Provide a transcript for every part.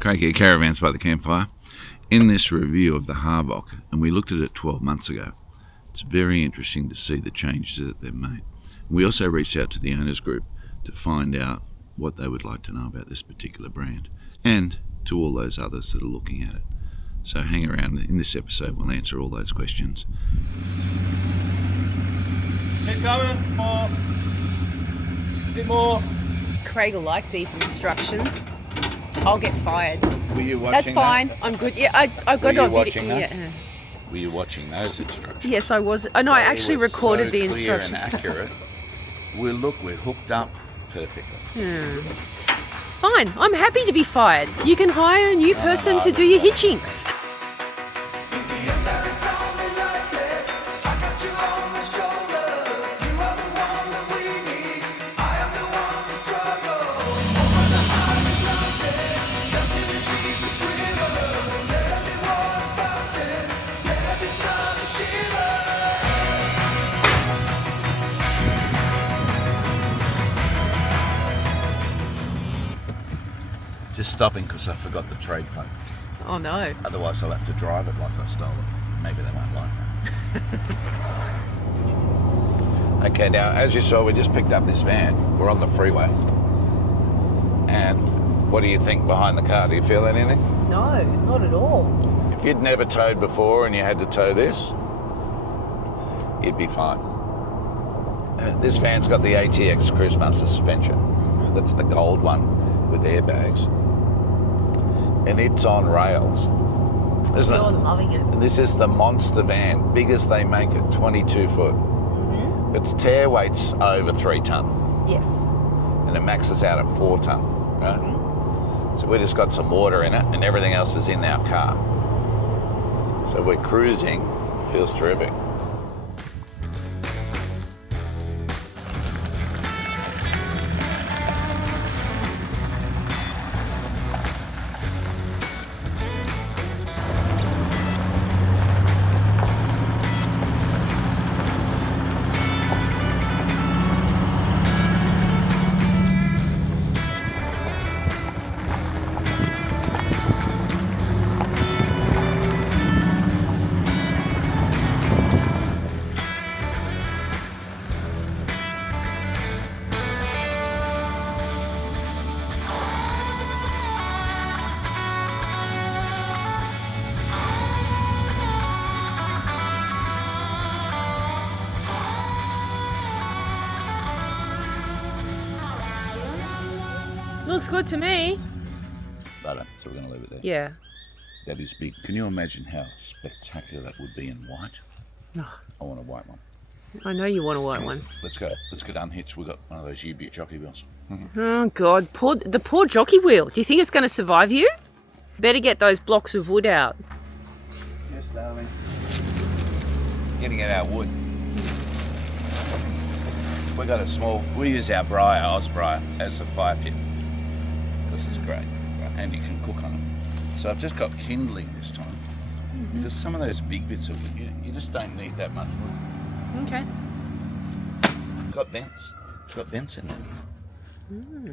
Craig here, Caravans by the Campfire. In this review of the Harvok, and we looked at it 12 months ago, it's very interesting to see the changes that they've made. We also reached out to the owners group to find out what they would like to know about this particular brand, and to all those others that are looking at it. So hang around. In this episode we'll answer all those questions. Keep going, more. A bit more. Craig will like these instructions. I'll get fired. Were you watching That's fine. that? I'm good. Yeah, I got Were you on watching video. that? Yeah. Were you watching those instructions? Yes, I was. Oh no, I actually They were recorded so the clear instructions. and accurate. We're hooked up perfectly. Fine. I'm happy to be fired. You can hire a new person to do your hitching. Just stopping because I forgot the trade plate. Oh no. Otherwise I'll have to drive it like I stole it. Maybe they won't like that. Okay, now as you saw, we just picked up this van. We're on the freeway. And what do you think behind the car? Do you feel anything? No, not at all. If you'd never towed before and you had to tow this, you'd be fine. This van's got the ATX Cruise Master suspension. That's the gold one with airbags. And it's on rails, isn't it? You're loving it. And this is the monster van, biggest they make it, 22 foot. Mm-hmm. Its tear weight's over 3 tonne. Yes. And it maxes out at 4 tonne, right? Mm-hmm. So we just got some water in it and everything else is in our car. So we're cruising, feels terrific. Looks good to me. Righto, so we're going to leave it there. Yeah. That is big. Can you imagine how spectacular that would be in white? Oh, I want a white one. I know you want a white one. Let's go. Let's get unhitched. We've got one of those U-Butte jockey wheels. Oh God, the poor jockey wheel. Do you think it's going to survive you? Better get those blocks of wood out. Yes, darling. Getting at our wood. We got a small. We use our briar, Osbriar, as a fire pit. This is great, right? And you can cook on it. So I've just got kindling this time, because some of those big bits of wood, you just don't need that much wood. Okay. It's got vents. It's got vents in there.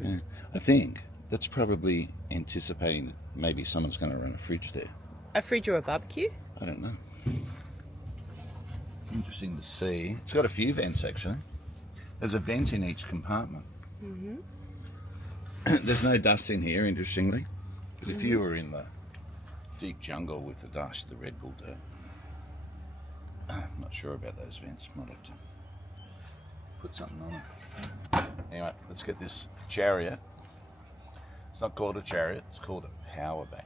Yeah. I think that's probably anticipating that maybe someone's going to run a fridge there. A fridge or a barbecue? I don't know. Interesting to see. It's got a few vents actually. There's a vent in each compartment. There's no dust in here, interestingly. But if you were in the deep jungle with the dust, the Red Bull dirt, I'm not sure about those vents. Might have to put something on it. Anyway, let's get this chariot. It's not called a chariot, it's called a Powerbank.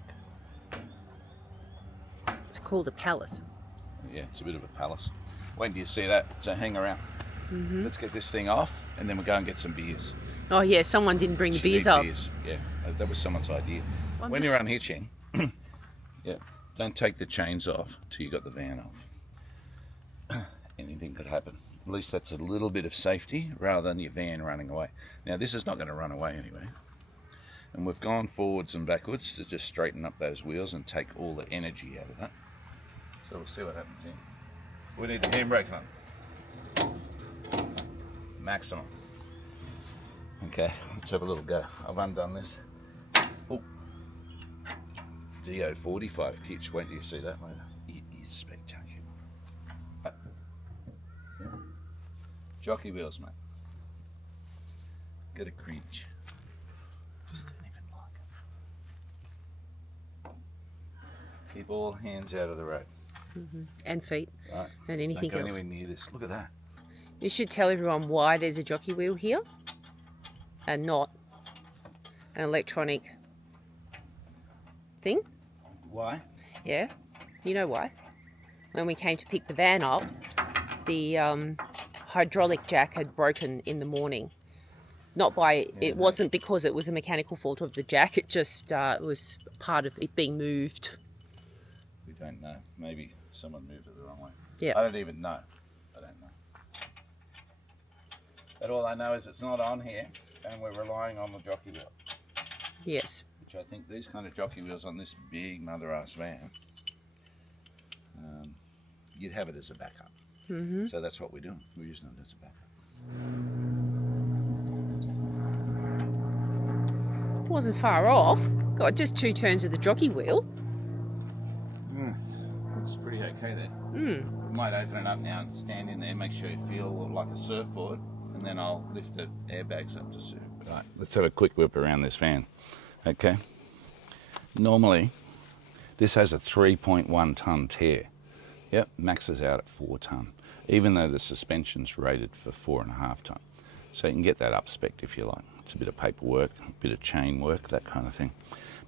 It's called a palace. Yeah, it's a bit of a palace. When do you see that? So hang around. Let's get this thing off and then we'll go and get some beers. Oh yeah, someone didn't bring the Should beers eat up. beers. Yeah, that was someone's idea. Well, When you're unhitching, yeah, don't take the chains off till you got the van off. Anything could happen. At least that's a little bit of safety rather than your van running away. Now this is not going to run away anyway. And we've gone forwards and backwards to just straighten up those wheels and take all the energy out of that. So we'll see what happens here. We need the handbrake on. Maximum. Okay, let's have a little go. I've undone this. Oh, DO45 hitch. Wait till you see that later. It is spectacular. Jockey wheels, mate. Get a cringe. Just don't even like it. Keep all hands out of the road. And feet. Right. And anything Don't go else. anywhere near this. Look at that. You should tell everyone why there's a jockey wheel here and not an electronic thing. Why? Yeah, you know why. When we came to pick the van up, the hydraulic jack had broken in the morning. Not by, it wasn't because it was a mechanical fault of the jack, it just was part of it being moved. We don't know. Maybe someone moved it the wrong way. Yeah. I don't even know. I don't know. But all I know is it's not on here and we're relying on the jockey wheel. Yes. Which I think these kind of jockey wheels on this big mother-ass van, you'd have it as a backup. So that's what we're doing. We're using it as a backup. Wasn't far off. Got just 2 turns of the jockey wheel. It's pretty okay there. You might open it up now and stand in there, make sure you feel like a surfboard, and then I'll lift the airbags up to surf. Right, let's have a quick whip around this van. Okay. Normally, this has a 3.1 tonne tear. Yep, maxes out at 4 tonne, even though the suspension's rated for 4.5 tonne. So you can get that up spec'd if you like. It's a bit of paperwork, a bit of chain work, that kind of thing.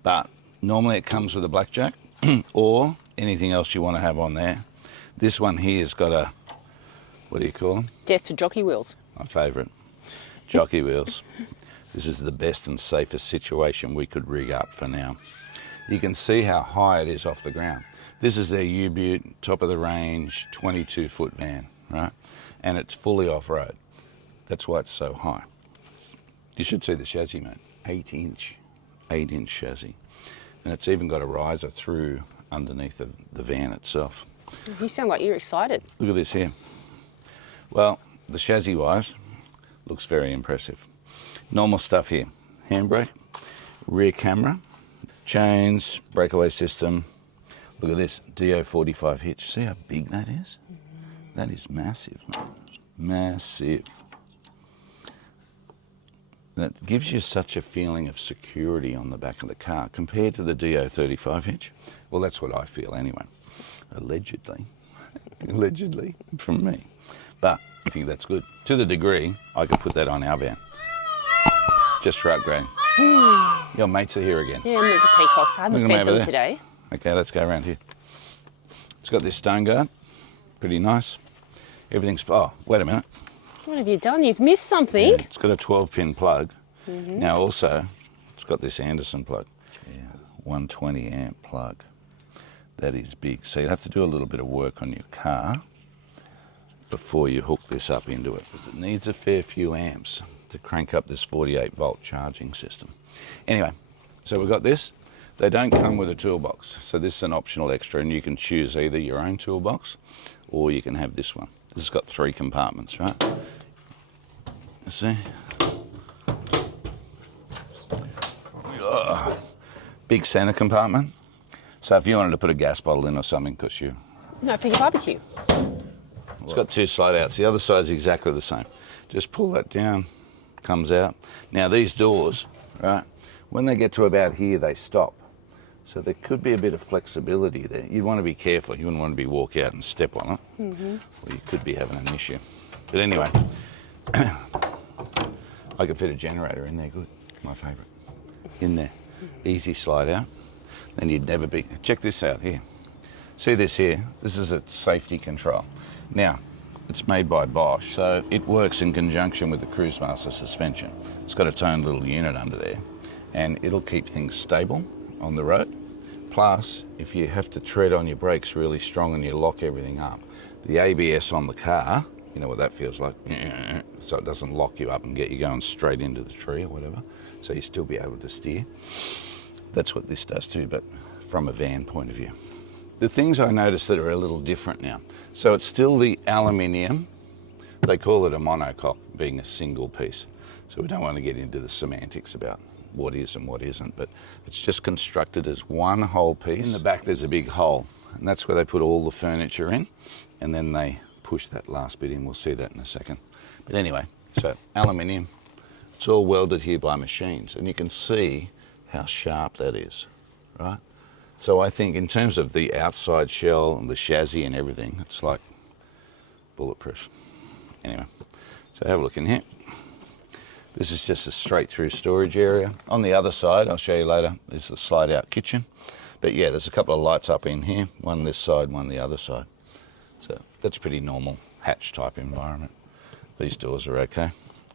But normally it comes with a blackjack or anything else you want to have on there. This one here has got a, what do you call them? Death to jockey wheels. My favourite, jockey wheels. This is the best and safest situation we could rig up for now. You can see how high it is off the ground. This is their U-Butte, top of the range, 22-foot van, right? And it's fully off-road. That's why it's so high. You should see the chassis, mate. 8-inch chassis. And it's even got a riser through underneath the van itself. You sound like you're excited. Look at this here. Well, the chassis-wise, looks very impressive. Normal stuff here. Handbrake, rear camera, chains, breakaway system. Look at this, DO45 hitch. See how big that is? That is massive, man. Massive. That gives you such a feeling of security on the back of the car compared to the DO35 hitch. Well, that's what I feel anyway. Allegedly. Allegedly, from me. But I think that's good. To the degree, I could put that on our van. Just for upgrading. Your mates are here again. Yeah, and the peacocks. I haven't fed them today. Okay, let's go around here. It's got this stone guard. Pretty nice. Everything's... Oh, wait a minute. What have you done? You've missed something. Yeah, it's got a 12-pin plug. Now also, it's got this Anderson plug. Yeah, 120 amp plug. That is big. So you have to do a little bit of work on your car before you hook this up into it, because it needs a fair few amps to crank up this 48-volt charging system. Anyway, so we've got this. They don't come with a toolbox, so this is an optional extra, and you can choose either your own toolbox or you can have this one. This has got 3 compartments, right? You see? Big centre compartment. So if you wanted to put a gas bottle in or something, because you... No, for your barbecue. It's got 2 slide outs. The other side's exactly the same. Just pull that down, comes out. Now these doors, right, when they get to about here, they stop. So there could be a bit of flexibility there. You'd want to be careful. You wouldn't want to be walk out and step on it. Or you could be having an issue. But anyway, I could fit a generator in there, good. My favourite. In there. Easy slide out. Then you'd never be... Check this out here. See this here? This is a safety control. Now, it's made by Bosch, so it works in conjunction with the Cruise Master suspension. It's got its own little unit under there, and it'll keep things stable on the road. Plus, if you have to tread on your brakes really strong and you lock everything up, the ABS on the car, you know what that feels like, so it doesn't lock you up and get you going straight into the tree or whatever, so you still be able to steer. That's what this does too, but from a van point of view. The things I noticed that are a little different now. So it's still the aluminium. They call it a monocoque, being a single piece. So we don't want to get into the semantics about what is and what isn't, but it's just constructed as one whole piece. In the back there's a big hole, and that's where they put all the furniture in, and then they push that last bit in. We'll see that in a second. But anyway, so aluminium, it's all welded here by machines, and you can see how sharp that is, right? So I think in terms of the outside shell and the chassis and everything, it's like bulletproof. Anyway, so have a look in here. This is just a straight through storage area. On the other side, I'll show you later, is the slide out kitchen. But yeah, there's a couple of lights up in here, one this side, one the other side. So that's pretty normal hatch type environment. These doors are okay.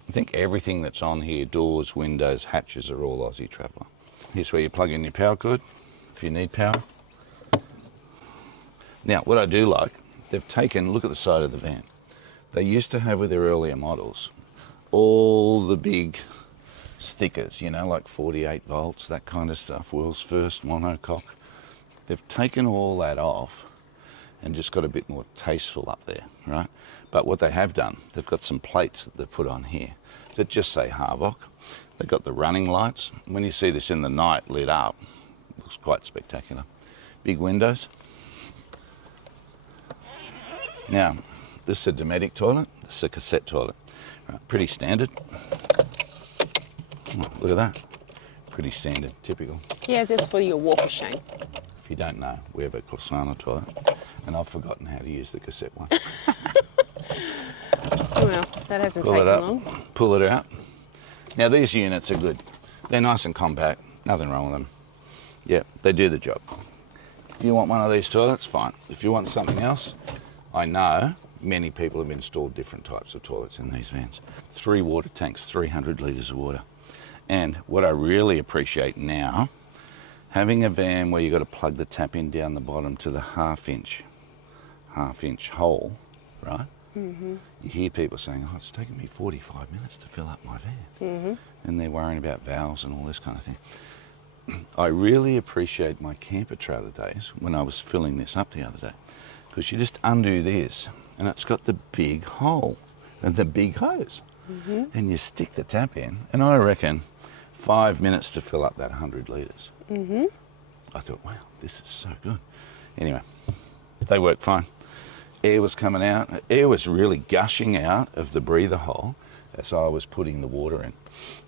I think everything that's on here, doors, windows, hatches, are all Aussie Traveller. Here's where you plug in your power cord if you need power. Now, what I do like, they've taken, look at the side of the van. They used to have with their earlier models, all the big stickers, you know, like 48 volts, that kind of stuff, world's first monocoque. They've taken all that off and just got a bit more tasteful up there, right? But what they have done, they've got some plates that they've put on here that just say Harvok. They've got the running lights. When you see this in the night lit up, it looks quite spectacular. Big windows. Now, this is a Dometic toilet, this is a cassette toilet. Right, pretty standard. Oh, look at that. Pretty standard, typical. Yeah, just for your walk of shame. If you don't know, we have a Clausana toilet, and I've forgotten how to use the cassette one. Well, that hasn't Pull taken it up, long. pull it out. Now these units are good. They're nice and compact, nothing wrong with them. Yeah, they do the job. If you want one of these toilets, fine. If you want something else, I know many people have installed different types of toilets in these vans. 3 water tanks, 300 litres of water. And what I really appreciate now, having a van where you've got to plug the tap in down the bottom to the half inch hole, right? Mm-hmm. You hear people saying, oh, it's taken me 45 minutes to fill up my van. Mm-hmm. And they're worrying about valves and all this kind of thing. I really appreciate my camper trailer days when I was filling this up the other day, because you just undo this and it's got the big hole and the big hose. Mm-hmm. And you stick the tap in, and I reckon 5 minutes to fill up that 100 litres. Mm-hmm. I thought, wow, this is so good. Anyway, they work fine. Air was coming out. Air was really gushing out of the breather hole as I was putting the water in.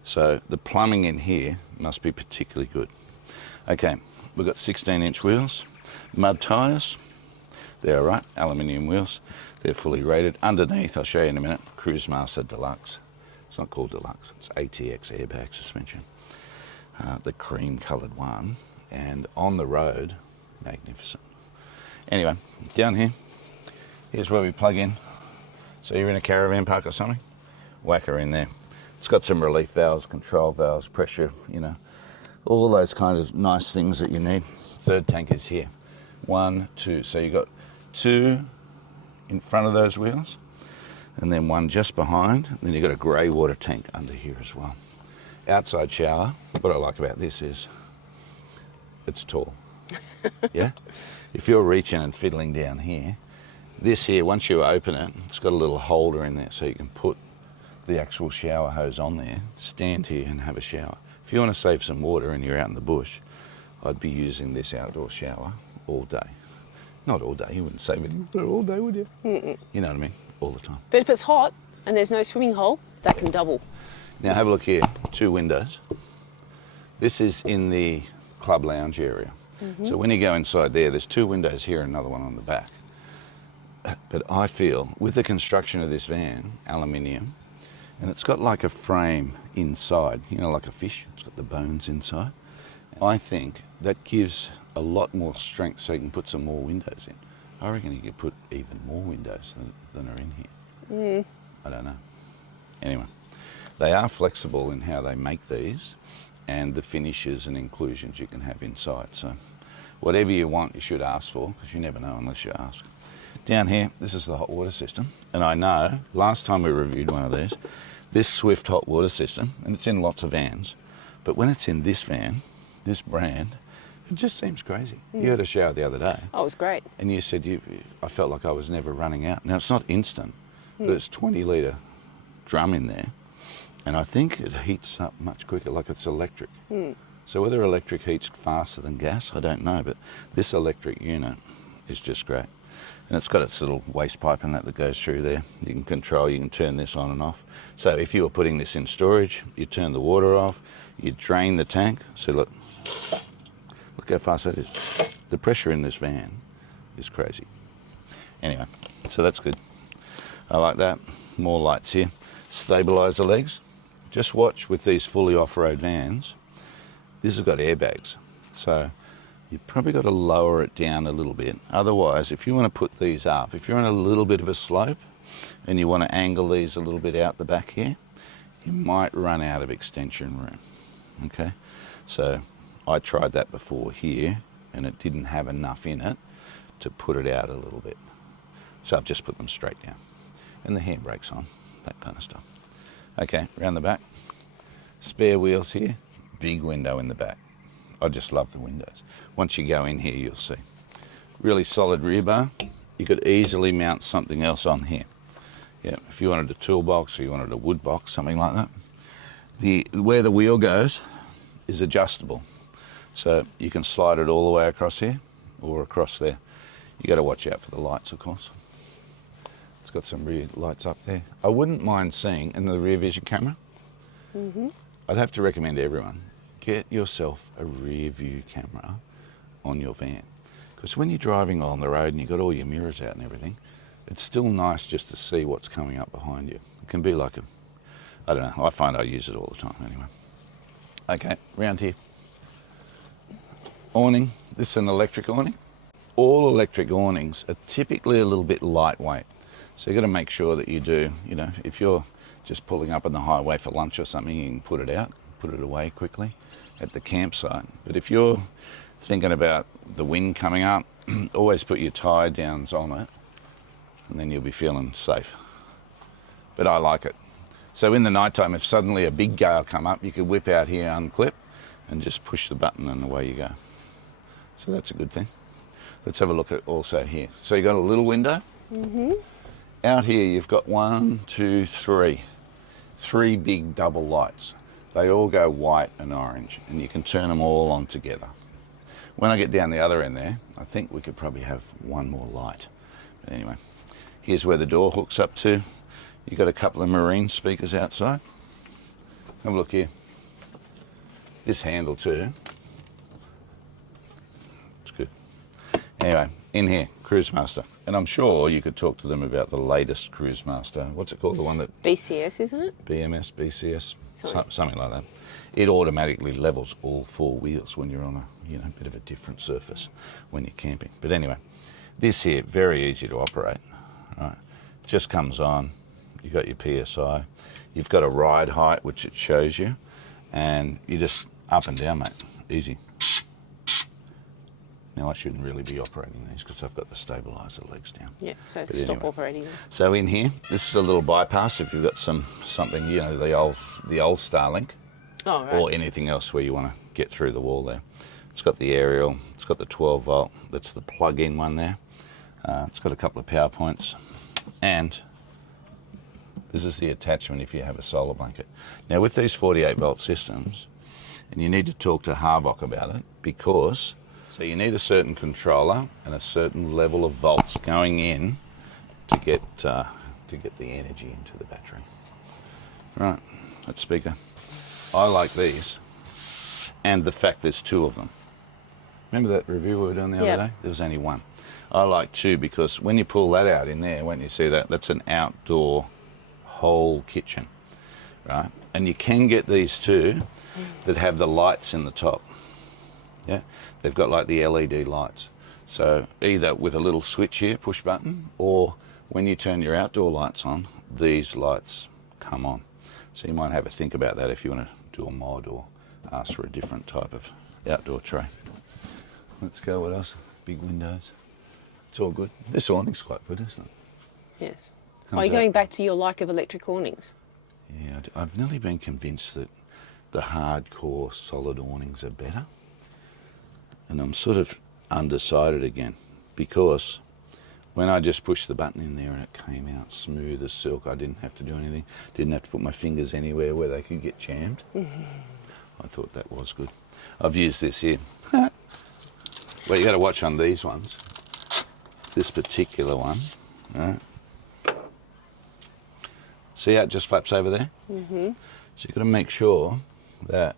So the plumbing in here must be particularly good. Okay, we've got 16-inch wheels, mud tyres. They're all right, aluminium wheels. They're fully rated. Underneath, I'll show you in a minute, Cruise Master Deluxe. It's not called Deluxe, it's ATX airbag suspension. The cream coloured one. And on the road, magnificent. Anyway, down here, here's where we plug in. So you're in a caravan park or something, whack her in there. It's got some relief valves, control valves, pressure, you know, all those kind of nice things that you need. Third tank is here. 1, 2, so you've got 2 in front of those wheels, and then 1 just behind, and then you've got a grey water tank under here as well. Outside shower, what I like about this is it's tall. Yeah? If you're reaching and fiddling down here, this here, once you open it, it's got a little holder in there so you can put the actual shower hose on there, stand here and have a shower. If you want to save some water and you're out in the bush, I'd be using this outdoor shower all day. Not all day, you wouldn't save it all day, would you? Mm-mm. You know what I mean? All the time. But if it's hot and there's no swimming hole, that can double. Now have a look here, 2 windows. This is in the club lounge area. Mm-hmm. So when you go inside there, there's 2 windows here and another one on the back. But I feel, with the construction of this van, aluminium, and it's got like a frame inside, you know, like a fish, it's got the bones inside. I think that gives a lot more strength so you can put some more windows in. I reckon you could put even more windows than are in here. I don't know. Anyway, they are flexible in how they make these and the finishes and inclusions you can have inside. So whatever you want, you should ask for, because you never know unless you ask. Down here, this is the hot water system. And I know, last time we reviewed one of these, this Swift hot water system, and it's in lots of vans, but when it's in this van, this brand, it just seems crazy. You had a shower the other day. Oh, it was great. And you said I felt like I was never running out. Now, it's not instant, but it's 20 litre drum in there. And I think it heats up much quicker, like it's electric. So whether electric heats faster than gas, I don't know, but this electric unit is just great. And it's got its little waste pipe and that goes through there. You can control, you can turn this on and off. So if you were putting this in storage, you turn the water off, you drain the tank. So look how fast that is. The pressure in this van is crazy. Anyway, so that's good. I like that. More lights here. Stabilise the legs. Just watch with these fully off-road vans. This has got airbags. So you've probably got to lower it down a little bit. Otherwise, if you want to put these up, if you're on a little bit of a slope and you want to angle these a little bit out the back here, you might run out of extension room. Okay, so I tried that before here and it didn't have enough in it to put it out a little bit. So I've just put them straight down. And the handbrake's on, that kind of stuff. Okay, round the back. Spare wheels here, big window in the back. I just love the windows. Once you go in here, you'll see. Really solid rear bar. You could easily mount something else on here. Yeah, if you wanted a toolbox or you wanted a wood box, something like that. Where the wheel goes is adjustable. So you can slide it all the way across here or across there. You got to watch out for the lights, of course. It's got some rear lights up there. I wouldn't mind seeing in the rear vision camera. I'd have to recommend to everyone, get yourself a rear view camera on your van. Because when you're driving on the road and you've got all your mirrors out and everything, it's still nice just to see what's coming up behind you. It can be like I don't know, I find I use it all the time anyway. Okay, round here. Awning, this is an electric awning. All electric awnings are typically a little bit lightweight. So you've got to make sure that you do, if you're just pulling up on the highway for lunch or something, you can put it out, put it away quickly at the campsite. But if you're thinking about the wind coming up, always put your tie downs on it and then you'll be feeling safe. But I like it. So in the nighttime, if suddenly a big gale come up, you could whip out here, unclip and just push the button and away you go. So that's a good thing. Let's have a look at also here. So you've got a little window. Out here you've got 3 big double lights. They all go white and orange and you can turn them all on together. When I get down the other end there, I think we could probably have one more light. But anyway, here's where the door hooks up to. You've got a couple of marine speakers outside. Have a look here. This handle too. It's good. Anyway, in here, Cruise Master. And I'm sure you could talk to them about the latest Cruise Master. What's it called? The one that... BCS, isn't it? BMS, BCS, something like that. It automatically levels all 4 wheels when you're on a bit of a different surface when you're camping. But anyway, this here, very easy to operate. Right. Just comes on. You've got your PSI. You've got a ride height, which it shows you. And you just up and down, mate. Easy. Now, I shouldn't really be operating these because I've got the stabiliser legs down. Yeah, so But stop anyway. operating them. So in here, this is a little bypass if you've got something, the old Starlink Oh, right. or anything else where you want to get through the wall there. It's got the aerial, it's got the 12 volt, that's the plug-in one there. It's got a couple of power points and this is the attachment if you have a solar blanket. Now with these 48 volt systems, and you need to talk to Harvok about it because... So you need a certain controller and a certain level of volts going in to get the energy into the battery. Right, that speaker. I like these and the fact there's 2 of them. Remember that review we were doing the other day? There was only 1. I like 2 because when you pull that out in there, when you see that, that's an outdoor whole kitchen, right? And you can get these 2 that have the lights in the top. Yeah, they've got like the LED lights. So either with a little switch here, push button, or when you turn your outdoor lights on, these lights come on. So you might have a think about that if you want to do a mod or ask for a different type of outdoor tray. Let's go, what else? Big windows. It's all good. This awning's quite good, isn't it? Yes. Comes Are you out- going back to your like of electric awnings? Yeah, I've nearly been convinced that the hardcore solid awnings are better. And I'm sort of undecided again because when I just pushed the button in there and it came out smooth as silk. I didn't have to do anything. Didn't have to put my fingers anywhere where they could get jammed. I thought that was good. I've used this here. Well, you got to watch on these ones. This particular one, right? See how it just flaps over there? So you've got to make sure that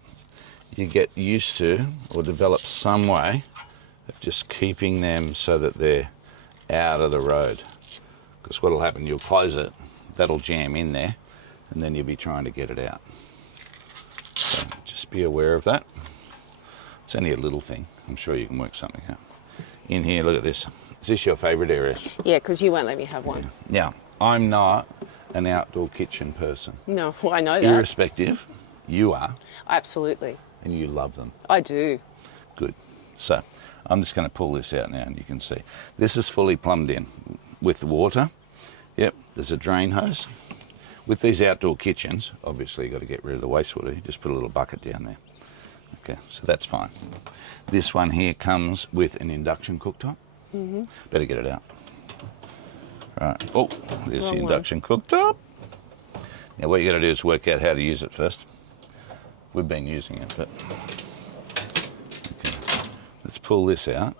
you get used to or develop some way of just keeping them so that they're out of the road. Because what'll happen, you'll close it, that'll jam in there, and then you'll be trying to get it out. So just be aware of that. It's only a little thing. I'm sure you can work something out. In here, look at this. Is this your favourite area? Yeah, because you won't let me have one. Now, I'm not an outdoor kitchen person. No, I know that. Irrespective, you are, Absolutely. and you love them. I do. Good. So I'm just going to pull this out now, and you can see this is fully plumbed in with the water. Yep, there's a drain hose. With these outdoor kitchens, obviously you've got to get rid of the wastewater. You just put a little bucket down there. Okay, so that's fine. This one here comes with an induction cooktop. Better get it out. Right. Oh, there's the induction cooktop. Now what you got to do is work out how to use it first. We've been using it, but okay. Let's pull this out.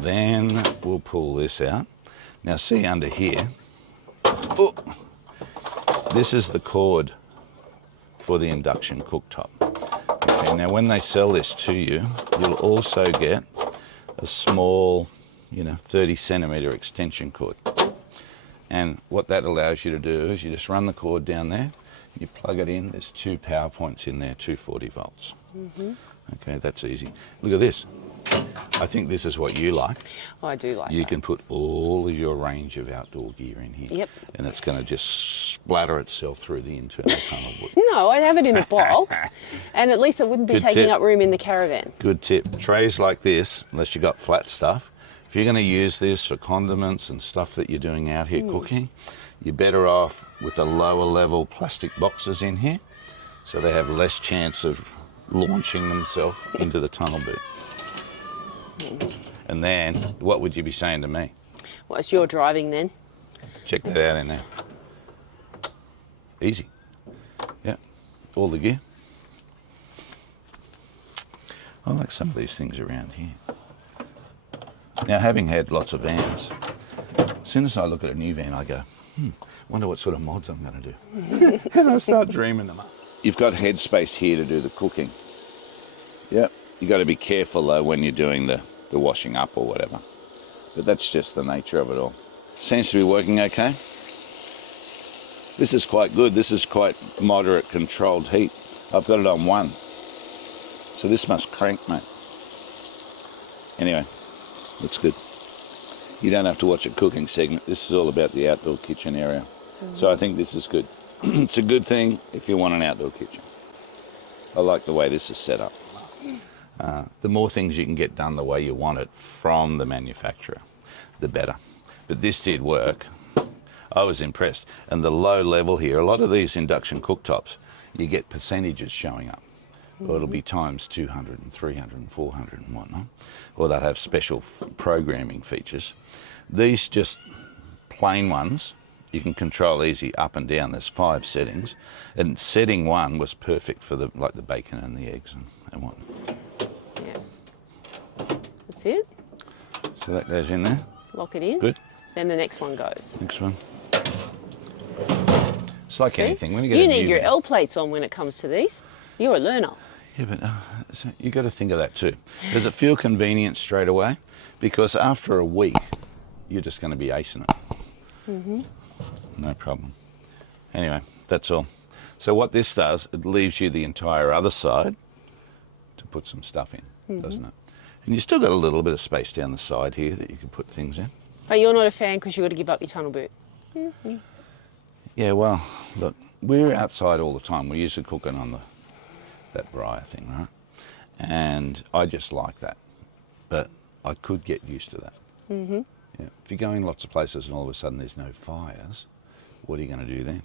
Then we'll pull this out. Now see under here. Oh, this is the cord for the induction cooktop. Okay, now when they sell this to you, you'll also get a small, 30 centimetre extension cord. And what that allows you to do is you just run the cord down there, you plug it in, there's 2 power points in there, 240 volts. Okay, that's easy. Look at this. I think this is what you like. Oh, I do like You that. can put all of your range of outdoor gear in here. Yep. And it's going to just splatter itself through the internal tunnel boot. No, I'd have it in a box, and at least it wouldn't be Good taking tip. up room in the caravan. Good tip. Trays like this, unless you got flat stuff, if you're going to use this for condiments and stuff that you're doing out here cooking, you're better off with a lower level plastic boxes in here, so they have less chance of launching themselves into the tunnel boot. And then, what would you be saying to me? Well, it's your driving then. Check that out in there. Easy. Yeah, all the gear. I like some of these things around here. Now, having had lots of vans, as soon as I look at a new van, I go, wonder what sort of mods I'm going to do. And I start dreaming them up. You've got headspace here to do the cooking. Yep. You got to be careful though when you're doing the washing up or whatever. But that's just the nature of it all. Seems to be working okay. This is quite good. This is quite moderate controlled heat. I've got it on 1. So this must crank, mate. Anyway, that's good. You don't have to watch a cooking segment. This is all about the outdoor kitchen area. So I think this is good. It's a good thing if you want an outdoor kitchen. I like the way this is set up. The more things you can get done the way you want it from the manufacturer, the better. But this did work. I was impressed. And the low level here, a lot of these induction cooktops, you get percentages showing up. Or it'll be times 200 and 300 and 400 and whatnot. Or they'll have special programming features. These just plain ones, you can control easy up and down. There's 5 settings. And setting 1 was perfect for the bacon and the eggs and whatnot. That's it. So that goes in there. Lock it in. Good. Then the next one goes. Next one. It's like See? anything. When you get You a need new your van- L plates on when it comes to these. You're a learner. Yeah, but so you got to think of that too. Does it feel convenient straight away? Because after a week, you're just going to be acing it. No problem. Anyway, that's all. So what this does, it leaves you the entire other side to put some stuff in, doesn't it? And you still got a little bit of space down the side here that you can put things in. But you're not a fan because you've got to give up your tunnel boot. Yeah, well, look, we're outside all the time. We're usually cooking on that briar thing, right? And I just like that. But I could get used to that. Yeah. If you go in lots of places and all of a sudden there's no fires, what are you going to do then?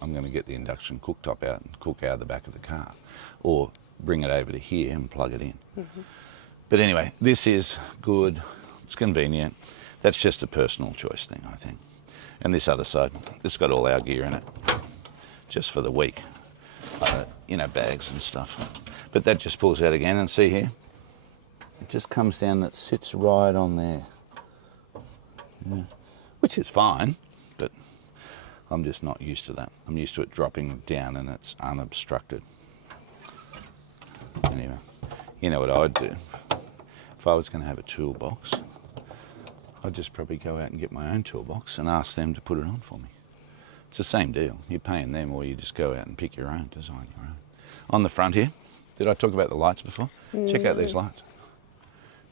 I'm going to get the induction cooktop out and cook out of the back of the car. Or bring it over to here and plug it in. But anyway, this is good. It's convenient. That's just a personal choice thing, I think. And this other side, this got all our gear in it, just for the week. You know, bags and stuff. But that just pulls out again, and see here? It just comes down, it sits right on there. Yeah. Which is fine, but I'm just not used to that. I'm used to it dropping down and it's unobstructed. Anyway, you know what I'd do? If I was going to have a toolbox, I'd just probably go out and get my own toolbox and ask them to put it on for me. It's the same deal. You're paying them, or you just go out and pick your own, design your own. On the front here, did I talk about the lights before? Check out these lights.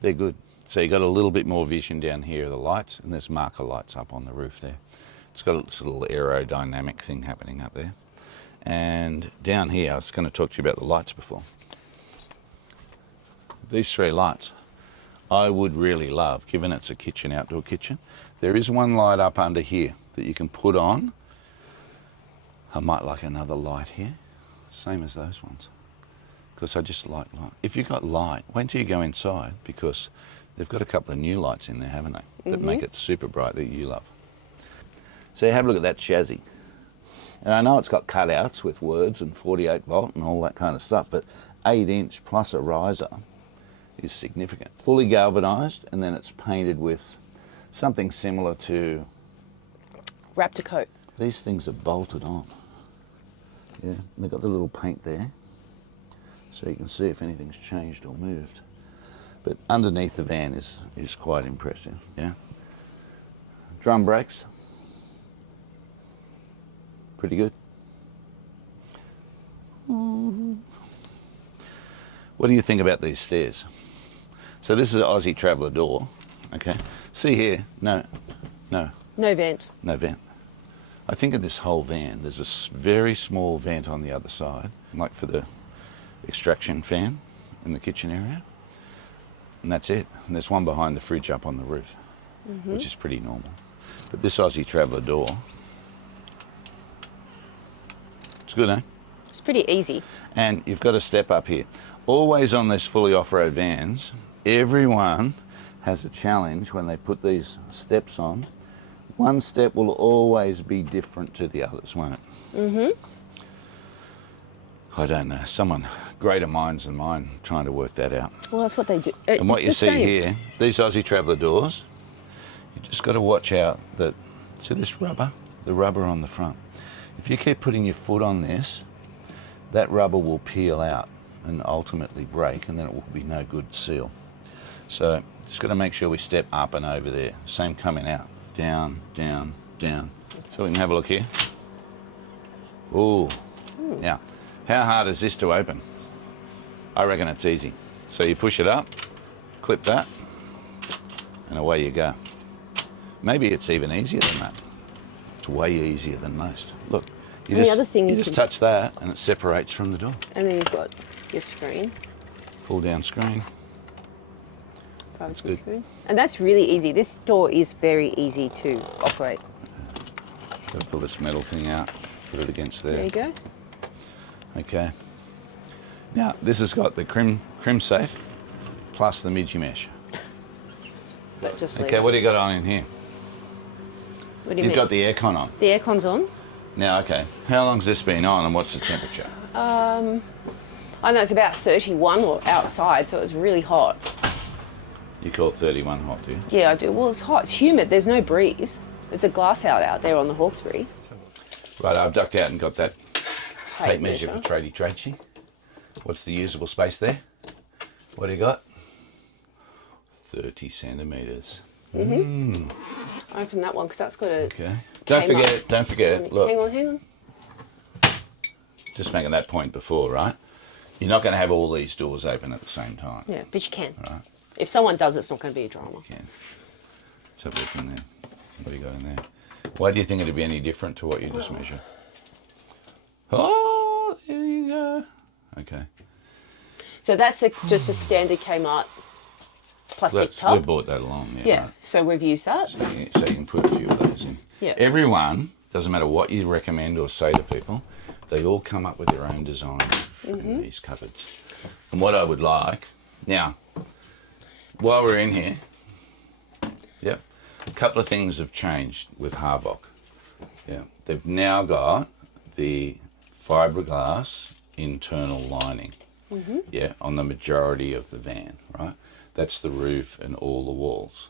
They're good. So you got a little bit more vision down here of the lights, and there's marker lights up on the roof there. It's got a little aerodynamic thing happening up there. And down here, I was going to talk to you about the lights before. These 3 lights, I would really love, given it's a kitchen, outdoor kitchen. There is one light up under here that you can put on. I might like another light here, same as those ones, because I just like light. If you've got light, wait until you go inside, because they've got a couple of new lights in there, haven't they, that make it super bright, that you love. So have a look at that chassis. And I know it's got cutouts with words and 48 volt and all that kind of stuff, but 8-inch plus a riser is significant. Fully galvanised, and then it's painted with something similar to... Raptor coat. These things are bolted on. Yeah, they've got the little paint there, so you can see if anything's changed or moved. But underneath the van is quite impressive, yeah. Drum brakes, pretty good. What do you think about these stairs? So this is an Aussie Traveller door, okay. See here, no vent. No vent. I think of this whole van, there's a very small vent on the other side, like for the extraction fan in the kitchen area. And that's it. And there's one behind the fridge up on the roof, which is pretty normal. But this Aussie Traveller door, it's good, eh? It's pretty easy. And you've got a step up here. Always on these fully off-road vans, everyone has a challenge when they put these steps on. One step will always be different to the others, won't it? I don't know. Someone greater minds than mine trying to work that out. Well, that's what they do. And what you see here, these Aussie Traveller doors, you just got to watch out that, see this rubber? The rubber on the front. If you keep putting your foot on this, that rubber will peel out and ultimately break, and then it will be no good seal. So just got to make sure we step up and over there. Same coming out. Down, down, down. So we can have a look here. Ooh. Now, how hard is this to open? I reckon it's easy. So you push it up, clip that, and away you go. Maybe it's even easier than that. It's way easier than most. Look, you just touch that and it separates from the door. And then you've got your screen. Pull down screen. Privacy screen. And that's really easy. This door is very easy to operate. Got to pull this metal thing out, put it against there. There you go. Okay. Now, this has got the crim safe plus the midgie mesh. But just Okay, what do you got on in here? What do you You've mean? got the aircon on. The aircon's on. Now, okay, how long's this been on and what's the temperature? I know it's about 31 or outside, so it's really hot. You call it 31 hot, do you? Yeah, I do. Well, it's hot. It's humid. There's no breeze. There's a glass out there on the Hawkesbury. Right, I've ducked out and got that Tape tape measure for tradie tracey. What's the usable space there? What do you got? 30 centimetres. Open that one because that's got a... Okay. Don't forget it. Look, Hang on. just making that point before, right? You're not going to have all these doors open at the same time. Yeah, but you can. Right. If someone does, it's not going to be a drama. You can. Let's have a look in there. What do you got in there? Why do you think it'd be any different to what you just measured? Oh, there you go. Okay. So that's just a standard Kmart plastic tub. We bought that along, yeah. Yeah, Right. so we've used that. So you can put a few of those in. Yeah. Everyone, doesn't matter what you recommend or say to people, they all come up with their own design in these cupboards. And what I would like, now, while we're in here, yep, A couple of things have changed with Harvok. Yeah, they've now got the fiberglass internal lining. Yeah, on the majority of the van, right? That's the roof and all the walls.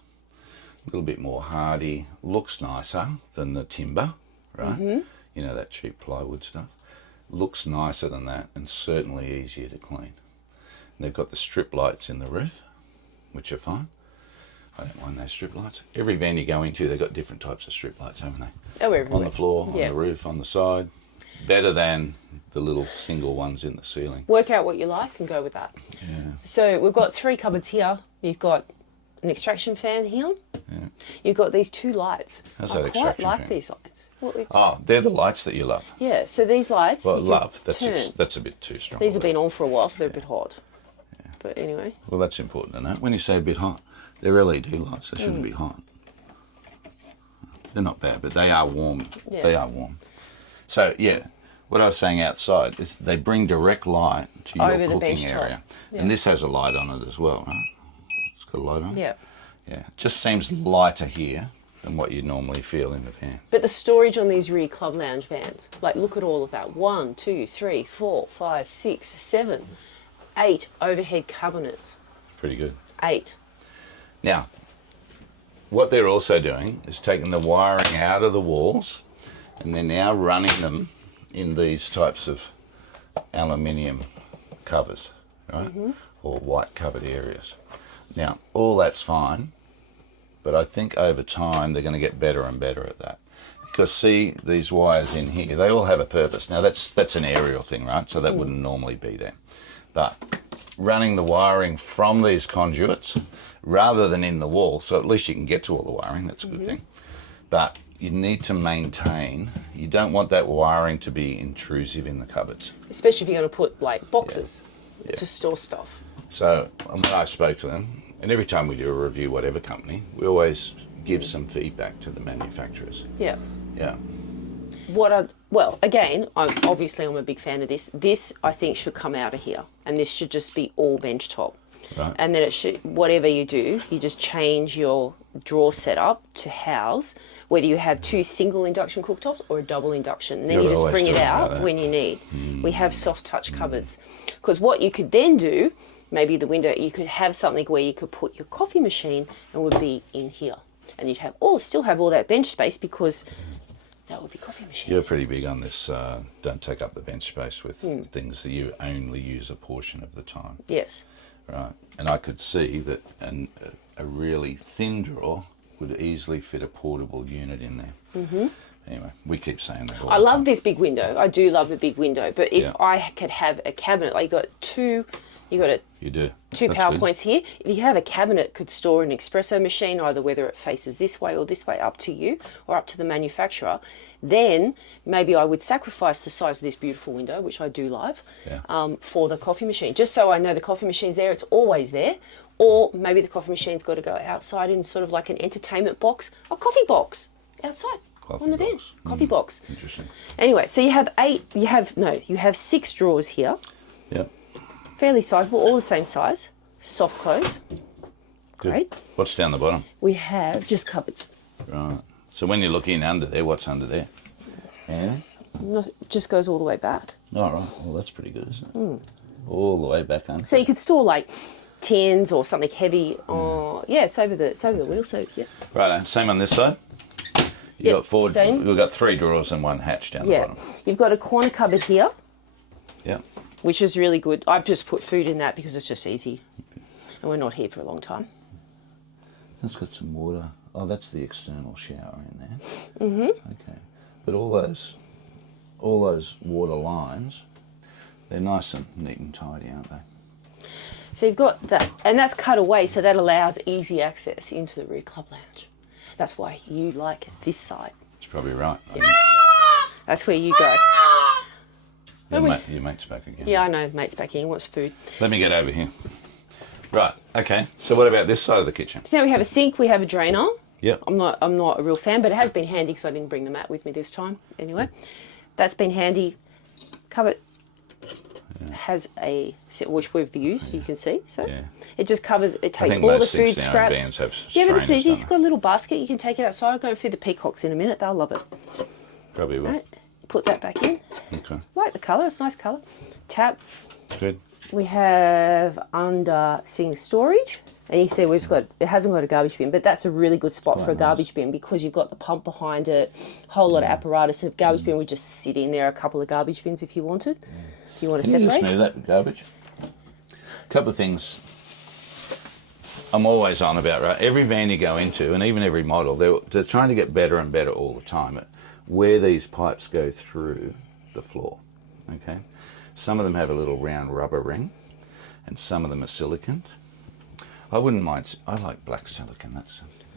A little bit more hardy, looks nicer than the timber, right? You know, that cheap plywood stuff. Looks nicer than that and certainly easier to clean. And they've got the strip lights in the roof, which are fine. I don't mind those strip lights. Every van you go into, they've got different types of strip lights, haven't they? Oh, everywhere. On the floor, Yeah. on the roof, on the side. Better than the little single ones in the ceiling. Work out what you like and go with that. Yeah. So we've got 3 cupboards here. You've got an extraction fan here. Yeah. You've got these 2 lights. How's I that quite extraction like fan? these lights. Well, Oh, they're the lights that you love. yeah, so these lights. Well, you can love. turn. That's a bit too strong. These have been on for a while, so they're a bit hot. But anyway. Well, that's important to know. When you say a bit hot, they're LED lights. They shouldn't be hot. They're not bad, but they are warm. Yeah. They are warm. So, yeah, what I was saying outside is they bring direct light to your Over the cooking bench top. area. Yeah. And this has a light on it as well, right? It's got a light on it? Yeah. Yeah. It just seems lighter here than what you normally feel in the van. But the storage on these rear club lounge vans, like look at all of that. 1, 2, 3, 4, 5, 6, 7, 8 overhead cabinets. Pretty good. 8. Now, what they're also doing is taking the wiring out of the walls and they're now running them in these types of aluminium covers, right? Or white covered areas. Now, all that's fine, but I think over time they're going to get better and better at that. Because see, these wires in here, they all have a purpose. Now, that's an aerial thing, right? So that wouldn't normally be there. But running the wiring from these conduits rather than in the wall, so at least you can get to all the wiring, that's a good thing. But you need to maintain, you don't want that wiring to be intrusive in the cupboards. Especially if you're going to put like boxes Yeah. to store stuff. So when I spoke to them, and every time we do a review, whatever company, we always give some feedback to the manufacturers. Yeah. Yeah. Well, again, I'm a big fan of this. This, I think, should come out of here. And this should just be all bench top. Right. And then it should, whatever you do, you just change your drawer setup to house, whether you have 2 single induction cooktops or a double induction. And then Yeah, you we're just always bring it talking about out that. when you need. We have soft touch cupboards. Because what you could then do, maybe the window, you could have something where you could put your coffee machine and would be in here. And you'd have still have all that bench space because that would be coffee machine. You're pretty big on this, don't take up the bench space with things that you only use a portion of the time. Yes. Right. And I could see that a really thin drawer would easily fit a portable unit in there. Anyway, we keep saying that all I the love time. this big window. I do love a big window. But if Yeah. I could have a cabinet, like you got two You do. two That's power good. points here. If you have a cabinet, could store an espresso machine, either whether it faces this way or this way, up to you or up to the manufacturer. Then maybe I would sacrifice the size of this beautiful window, which I do love, Yeah. for the coffee machine. Just so I know the coffee machine's there, it's always there. Or maybe the coffee machine's got to go outside in sort of like an entertainment box, a coffee box outside Coffee on the box. bench. Coffee box. Interesting. Anyway, so you have 6 drawers here. Yep. Fairly sizable, all the same size. Soft close. Good. Great. What's down the bottom? We have just cupboards. Right. So when you look in under there, what's under there? Yeah. Just goes all the way back. All right. Well, that's pretty good, isn't it? All the way back under. So you could store like tins or something heavy. Or it's over the wheel. So yeah. Right. Same on this side. You Yep, got 4. same. We've got 3 drawers and 1 hatch down the Yeah. bottom. You've got a corner cupboard here, Yeah. which is really good. I've just put food in that because it's just easy, and we're not here for a long time. That's got some water. Oh, that's the external shower in there. Mm-hmm. Okay. But all those water lines, they're nice and neat and tidy, aren't they? So you've got that, and that's cut away, so that allows easy access into the rear club lounge. That's why you like this side. That's probably right. That's where you go. Your mate's back again. Yeah, I know. Mate's back in. Wants food. Let me get over here. Right. Okay. So what about this side of the kitchen? So now we have a sink. We have a drainer. Yep. I'm not a real fan, but it has been handy because I didn't bring the mat with me this time. Anyway, that's been handy. Cupboard. has a set which we've used. You can see, so Yeah. it just covers. It I takes think all the most food 69 scraps. vans have Yeah, but it's strainers, easy. don't It's got a little basket. You can take it outside. I'll go and feed the peacocks in a minute. They'll love it. Probably will. Right. Put that back in. Okay. Like the colour. It's a nice colour. Tap. Good. We have under sink storage. And you see it hasn't got a garbage bin, but that's a really good spot for a garbage bin because you've got the pump behind it, whole lot of apparatus. A garbage bin would just sit in there, a couple of garbage bins if you wanted. If you want to Can you separate. just move that garbage? A couple of things I'm always on about, right? Every van you go into, and even every model, they're trying to get better and better all the time at where these pipes go through the floor, okay? Some of them have a little round rubber ring, and some of them are silicone. I wouldn't mind. I like black silicone.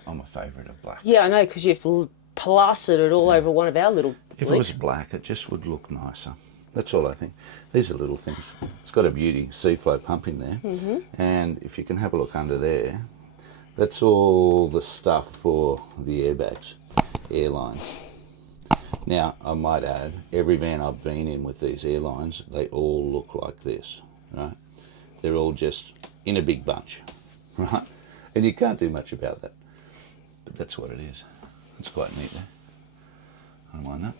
I'm a favourite of black. Yeah, I know, because you've plastered it all over one of our little If it was black, it just would look nicer. That's all I think. These are little things. It's got a beauty sea-flow pump in there. And if you can have a look under there, that's all the stuff for the airbags, airlines. Now, I might add, every van I've been in with these airlines, they all look like this, right? They're all just in a big bunch. Right? And you can't do much about that. But that's what it is. It's quite neat there. I don't mind that.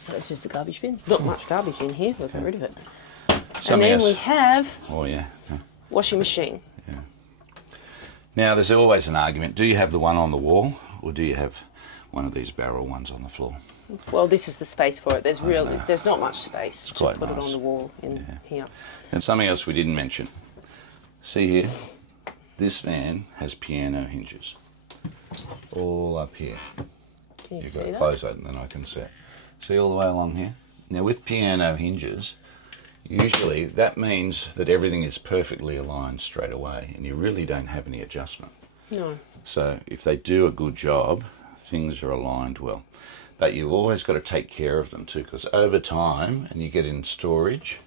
So it's just a garbage bin. Not much garbage in here. We'll get rid of it. Something and then else. we have Oh, yeah. washing machine. Yeah. Now, there's always an argument. Do you have the one on the wall or do you have one of these barrel ones on the floor? Well, this is the space for it. There's not much space to quite put it nice. on the wall in here. And something else we didn't mention. See here, this van has piano hinges. All up here. Can you You've see got to that? close that and then I can see it. See all the way along here? Now with piano hinges, usually that means that everything is perfectly aligned straight away and you really don't have any adjustment. No. So if they do a good job, things are aligned well. But you've always got to take care of them too, because over time, and you get in storage,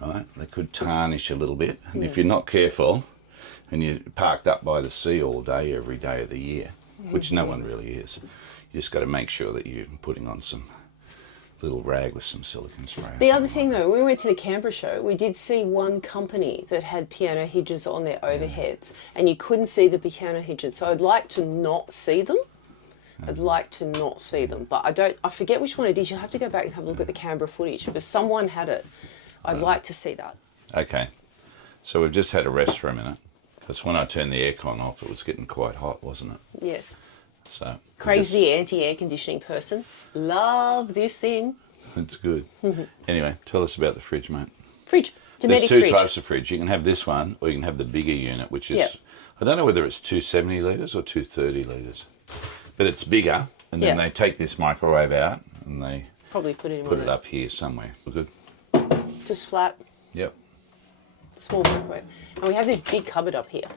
right, they could tarnish a little bit. And if you're not careful, and you're parked up by the sea all day, every day of the year, which no one really is, you just got to make sure that you're putting on some little rag with some silicone spray. The other thing though, when we went to the Canberra show, we did see one company that had piano hinges on their overheads and you couldn't see the piano hinges. So I'd like to not see them. I'd like to not see them, but I forget which one it is. You'll have to go back and have a look at the Canberra footage, but someone had it. I'd like to see that. Okay, so we've just had a rest for a minute, because when I turned the aircon off, it was getting quite hot, wasn't it? Yes. So Craig's the anti-air conditioning person. Love this thing. it's good. Anyway, tell us about the fridge, mate. Fridge. There's Dometic two fridge. types of fridge. You can have this one, or you can have the bigger unit, which is, Yep. I don't know whether it's 270 litres or 230 litres, but it's bigger, and then Yeah. they take this microwave out, and they Probably put it in put one it of up here somewhere. We're good? just flat, Yep. small microwave. And we have this big cupboard up here.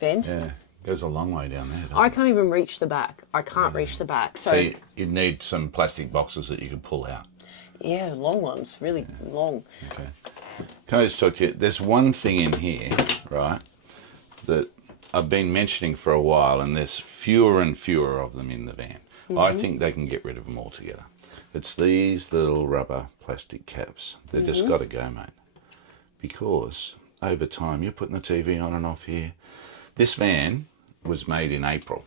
Vent. Yeah, goes a long way down there. doesn't I it? can't even reach the back. I can't reach the back. So, So you'd need some plastic boxes that you could pull out. yeah, long ones, really long. Okay. Can I just talk to you? There's one thing in here, right, that I've been mentioning for a while, and there's fewer and fewer of them in the van. I think they can get rid of them altogether. It's these little rubber plastic caps. They've just got to go, mate. Because over time, you're putting the TV on and off here. This van was made in April,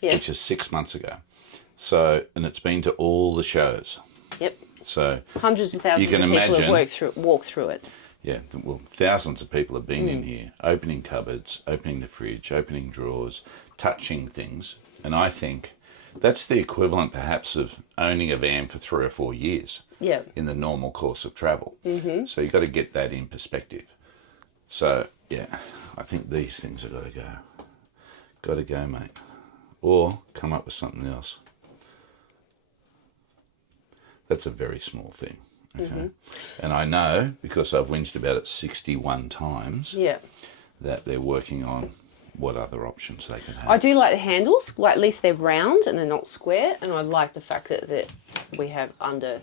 Yes. which is 6 months ago. So, and it's been to all the shows. Yep. So, Hundreds of thousands You can of people imagine- have walked through it. yeah, well, thousands of people have been in here, opening cupboards, opening the fridge, opening drawers, touching things. And I think that's the equivalent, perhaps, of owning a van for 3 or 4 years Yeah. in the normal course of travel. So you've got to get that in perspective. So, yeah, I think these things have got to go. Got to go, mate. Or come up with something else. That's a very small thing. Okay. And I know, because I've whinged about it 61 times, Yeah. that they're working on what other options they can have. I do like the handles. Like, at least they're round and they're not square. And I like the fact that we have under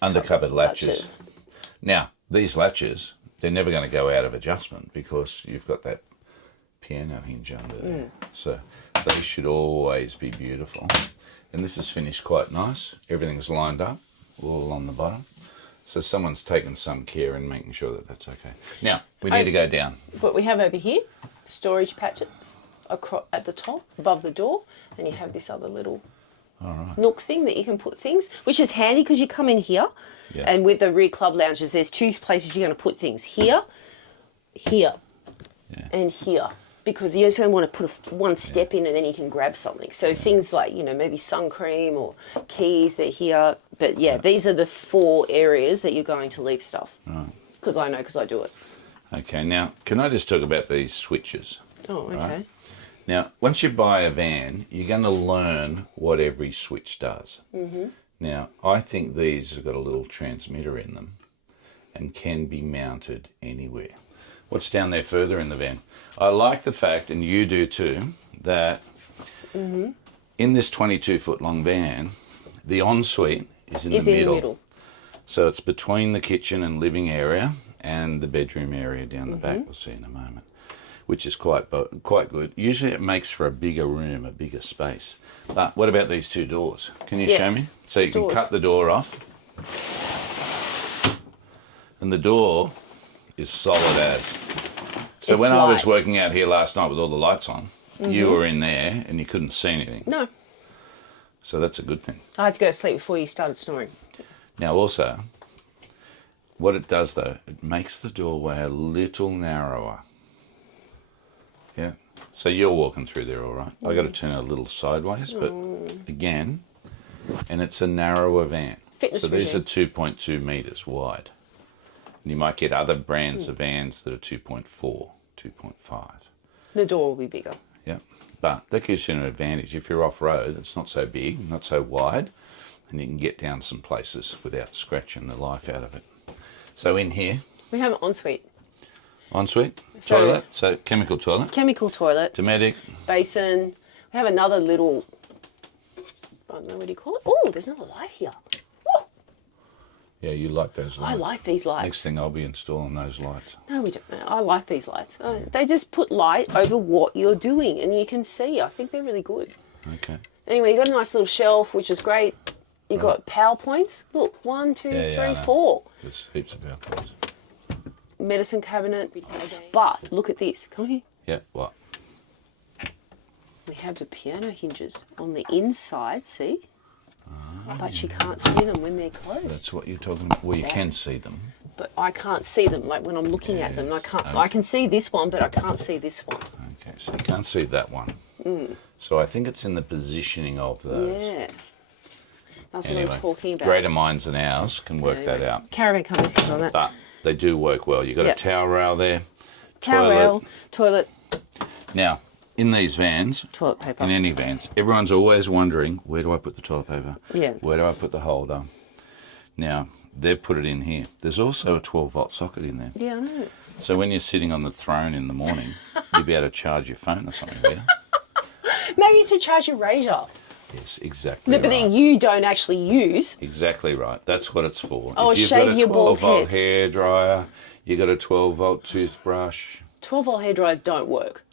Undercovered latches. latches. Now, these latches, they're never going to go out of adjustment because you've got that piano hinge under there. So they should always be beautiful. And this is finished quite nice. Everything's lined up. all along the bottom. So someone's taken some care in making sure that that's okay. Now, we need to go down. What we have over here, storage patches across at the top, above the door, and you have this other little nook thing that you can put things, which is handy because you come in here, and with the rear club lounges, there's two places you're going to put things. Here, and here. Because you also want to put one step in and then you can grab something. So things like, you know, maybe sun cream or keys, they're here. But these are the 4 areas that you're going to leave stuff. Because I know, because I do it. Okay, now, can I just talk about these switches? Oh, okay. Right? Now, once you buy a van, you're going to learn what every switch does. Now, I think these have got a little transmitter in them and can be mounted anywhere. What's down there further in the van? I like the fact, and you do too, that in this 22-foot long van, the ensuite is in the middle. So it's between the kitchen and living area and the bedroom area down the back, we'll see in a moment, which is quite good. Usually it makes for a bigger room, a bigger space. But what about these 2 doors? Can you show me? So you can cut the door off. And the door is solid as. So when I was working out here last night with all the lights on, you were in there and you couldn't see anything. No. So that's a good thing. I had to go to sleep before you started snoring. Now also, what it does though, it makes the doorway a little narrower. Yeah. So you're walking through there all right. I got to turn a little sideways, but again, and it's a narrower van. Fitness regime. These are 2.2 metres wide. And you might get other brands of vans that are 2.4, 2.5. The door will be bigger. Yeah, but that gives you an advantage. If you're off-road, it's not so big, not so wide, and you can get down some places without scratching the life out of it. So in here... We have an ensuite. Ensuite, toilet, so chemical toilet. Chemical toilet. Dometic. Basin. We have another little... I don't know what do you call it. Oh, there's another light here. Yeah, you like those lights. I like these lights. Next thing I'll be installing those lights. No, we don't. I like these lights. They just put light over what you're doing and you can see. I think they're really good. Okay. Anyway, you got a nice little shelf, which is great. You got power points. Look, 1, 2, 3, 4. There's heaps of power points. Medicine cabinet. But look at this. Come here. Yeah, what? We have the piano hinges on the inside, see? But you can't see them when they're closed. That's what you're talking about. Well, you can see them. But I can't see them, like when I'm looking at them. I can see this one, but I can't see this one. Okay, so you can't see that one. So I think it's in the positioning of those. Yeah. That's what I'm talking about. Greater minds than ours can work that out. Caravan companies on that. But they do work well. You've got a towel rail there. Towel rail, toilet. Now, in these vans, Toilet paper. in any vans, everyone's always wondering, where do I put the toilet paper? Yeah. Where do I put the holder? Now, they've put it in here. There's also a 12-volt socket in there. Yeah, I know. So when you're sitting on the throne in the morning, you'll be able to charge your phone or something there. Maybe it's to charge your razor. Yes, exactly. No, but that you don't actually use. Exactly right. That's what it's for. Oh, if you've shave got a your bald 12-volt head. hair dryer, you've got a 12-volt toothbrush. 12-volt hair dryers don't work.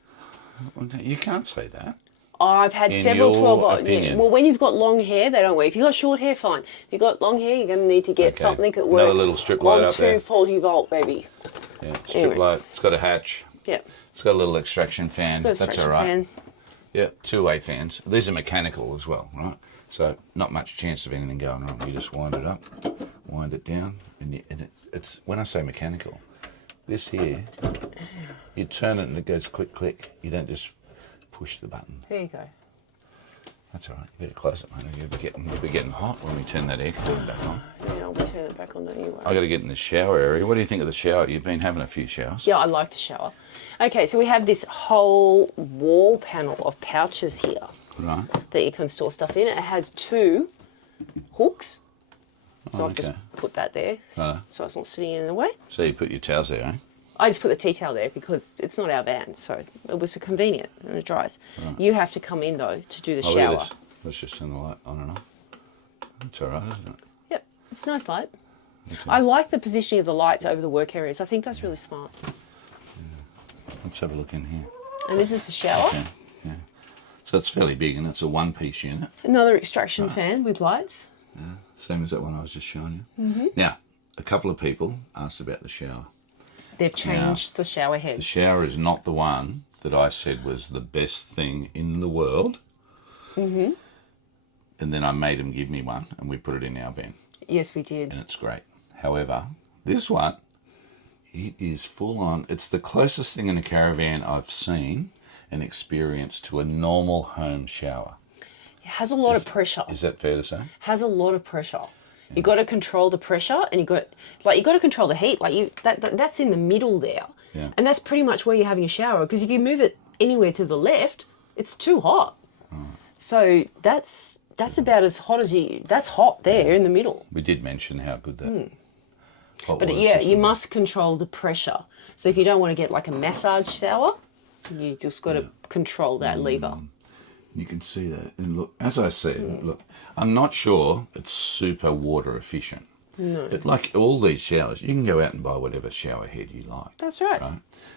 You can't say that. I've had In several your 12-volt. opinion. Well, when you've got long hair, they don't work. If you've got short hair, fine. If you've got long hair, you're going to need to get something that works. Another little strip light on up there. 240-volt, baby. Yeah, strip light. It's got a hatch. Yeah. It's got a little extraction fan. Got a That's extraction all right. fan. Yeah, two-way fans. These are mechanical as well, right? So not much chance of anything going wrong. You just wind it up, wind it down, and it's when I say mechanical, this here, you turn it and it goes click, click. You don't just push the button. There you go. That's all right. You better close it, mate. You'll be getting hot when we turn that air conditioner back on. Yeah, I'll turn it back on anyway. I got to get in the shower area. What do you think of the shower? You've been having a few showers. Yeah, I like the shower. Okay, so we have this whole wall panel of pouches here. Right. That you can store stuff in. It has 2 hooks. So I've just put that there so it's not sitting in the way. So you put your towels there, eh? I just put the tea towel there because it's not our van, so it was convenient and it dries. Right. You have to come in though to do the Oh, shower. look at this. Let's just turn the light on and off. That's all right, isn't it? Yep, it's a nice light. Okay. I like the positioning of the lights over the work areas. I think that's really smart. Yeah. Let's have a look in here. And this is the shower. Okay. Yeah. So it's fairly big and it's a one-piece unit. Another extraction fan with lights. Yeah. Same as that one I was just showing you. Now, a couple of people asked about the shower. They've changed the shower head. The shower is not the one that I said was the best thing in the world. And then I made them give me one, and we put it in our van. Yes, we did. And it's great. However, this one, it is full on. It's the closest thing in a caravan I've seen and experienced to a normal home shower. It has a lot of pressure. Is that fair to say? Has a lot of pressure. You got to control the pressure, and you got to control the heat. That's in the middle there, and that's pretty much where you're having a shower. Because if you move it anywhere to the left, it's too hot. So that's about as hot as you. That's hot there in the middle. We did mention how good that. But yeah, you must control the pressure. So if you don't want to get like a massage shower, you just got to control that lever. You can see that. And look, as I said, look, I'm not sure it's super water efficient. No. But like all these showers, you can go out and buy whatever shower head you like. That's right.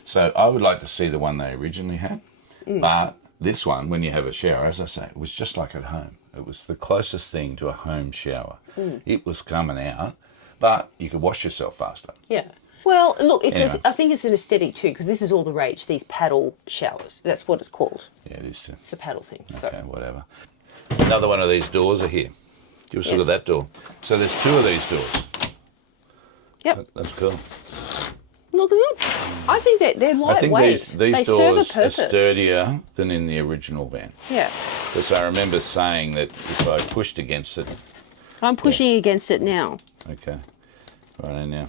So I would like to see the one they originally had. But this one, when you have a shower, as I say, it was just like at home. It was the closest thing to a home shower. It was coming out, but you could wash yourself faster. Yeah. Well, look, I think it's an aesthetic too, because this is all the rage, these paddle showers. That's what it's called. Yeah, it is too. It's a paddle thing. Okay, whatever. Another one of these doors are here. Give us a look at that door. So there's two of these doors. Yep. That's cool. Look, I think that they're lightweight. I think these serve a doors are purpose. sturdier than in the original van. Yeah. Because I remember saying that if I pushed against it... I'm pushing against it now. Okay. Right now.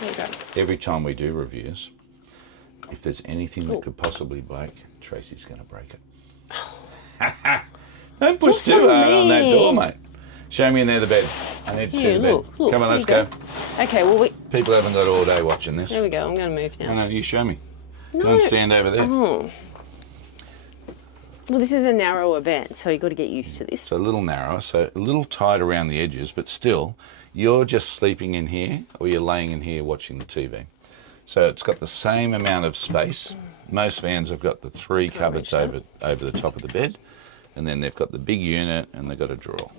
There you go. Every time we do reviews, if there's anything that could possibly break, Tracy's going to break it. Don't push too hard on that door, mate. Show me in there the bed. I need to see the bed. Look, come on, let's go. Okay, well, People haven't got all day watching this. there we go. I'm going to move now. No, you show me. Go and stand over there. Oh. Well, this is a narrower van, so you've got to get used to this. It's a little narrower, so a little tight around the edges, but still, you're just sleeping in here or you're laying in here watching the TV. So it's got the same amount of space. Most vans have got the three cupboards over the top of the bed, and then they've got the big unit and they've got a drawer.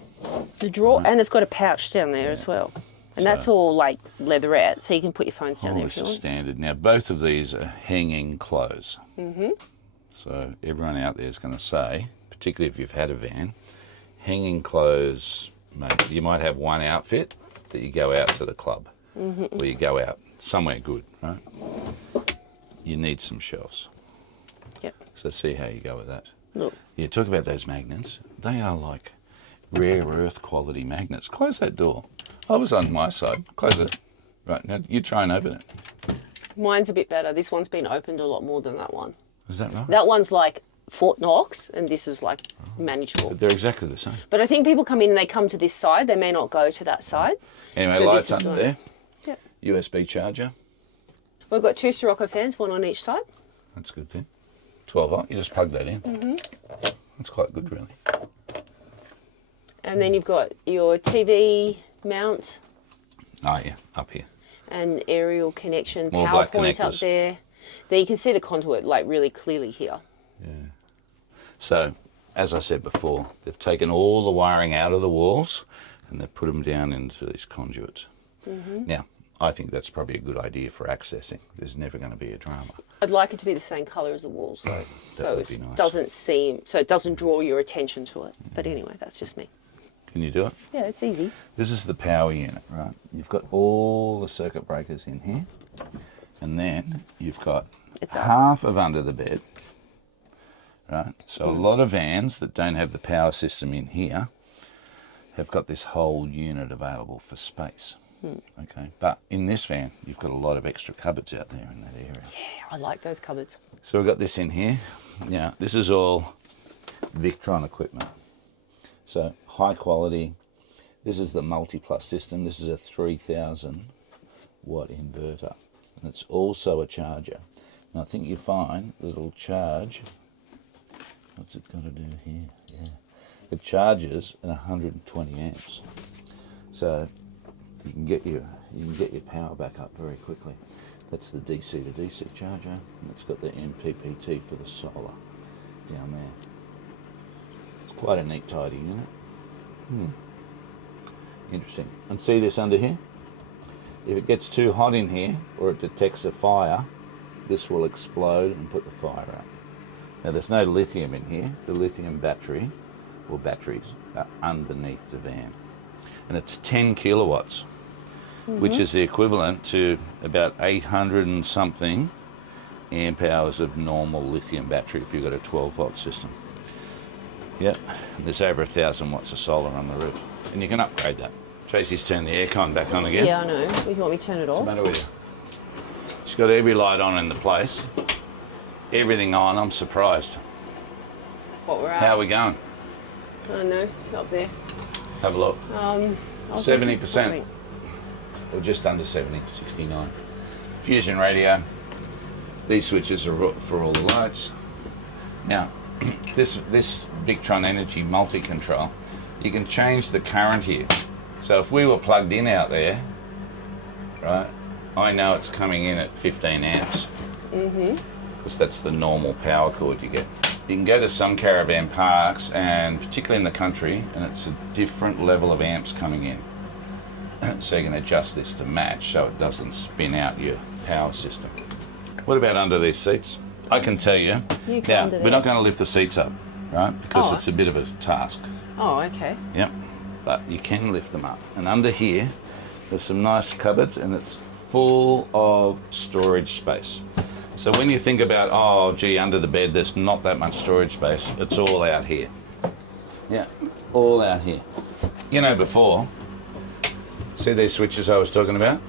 The drawer, and it's got a pouch down there as well. And that's all like leatherette, so you can put your phones down there if This you is want. standard. Now, both of these are hanging clothes. So everyone out there is going to say, particularly if you've had a van, hanging clothes, mate, you might have one outfit that you go out to the club or you go out somewhere good, right? You need some shelves. Yep. So see how you go with that. Look. You talk about those magnets. They are like rare earth quality magnets. Close that door. I was on my side. Close it. Right, now you try and open it. Mine's a bit better. This one's been opened a lot more than that one. Is that right? That one's like Fort Knox, and this is like manageable. But they're exactly the same. But I think people come in and they come to this side. They may not go to that side. Anyway, So lights this is under the- there. Yep. USB charger. We've got two Sirocco fans, one on each side. That's a good thing. 12 volt. You just plug that in. That's quite good, really. And then you've got your TV mount Oh, yeah, up here. and aerial connection, More power black point up connectors. there. There you can see the conduit like really clearly here. So, as I said before, they've taken all the wiring out of the walls and they've put them down into these conduits. Now, I think that's probably a good idea for accessing. There's never going to be a drama. I'd like it to be the same colour as the walls, though, so would be it nice. doesn't draw your attention to it. But anyway, that's just me. Can you do it? Yeah, it's easy. This is the power unit, right? You've got all the circuit breakers in here. And then you've got It's up. half of under the bed, right? So a lot of vans that don't have the power system in here have got this whole unit available for space. Okay, but in this van, you've got a lot of extra cupboards out there in that area. Yeah, I like those cupboards. So we've got this in here. Now, this is all Victron equipment. So high quality. This is the multi-plus system. This is a 3,000 watt inverter. And it's also a charger. And I think you find that it'll charge. What's it got to do here? Yeah. It charges at 120 amps. So you can get your power back up very quickly. That's the DC to DC charger, and it's got the MPPT for the solar down there. It's quite a neat, tidy unit. Interesting. And see this under here? If it gets too hot in here, or it detects a fire, this will explode and put the fire out. Now there's no lithium in here. The lithium battery, or batteries, are underneath the van. And it's 10 kilowatts, which is the equivalent to about 800 and something amp hours of normal lithium battery if you've got a 12-volt system. Yep, and there's over 1,000 watts of solar on the roof. And you can upgrade that. Tracy's turned the aircon back on again. Yeah, I know. Do you want me to turn it What's off? the matter with you? She's got every light on in the place. Everything on. I'm surprised. What we're at? How are we going? Oh no, up there. Have a look. 70%. Wait. Or just under 70, 69. Fusion radio. These switches are for all the lights. Now, this Victron Energy multi-control, you can change the current here. So if we were plugged in out there, right, I know it's coming in at 15 amps. Because that's the normal power cord you get. You can go to some caravan parks, and particularly in the country, and it's a different level of amps coming in. So you can adjust this to match so it doesn't spin out your power system. What about under these seats? I can tell you. You can Now, under we're there. not going to lift the seats up, right? Because Oh. it's a bit of a task. Oh, okay. Yep. But you can lift them up. And under here, there's some nice cupboards, and it's full of storage space. So when you think about, oh, gee, under the bed, there's not that much storage space, it's all out here. Yeah, all out here. You know, before, see these switches I was talking about?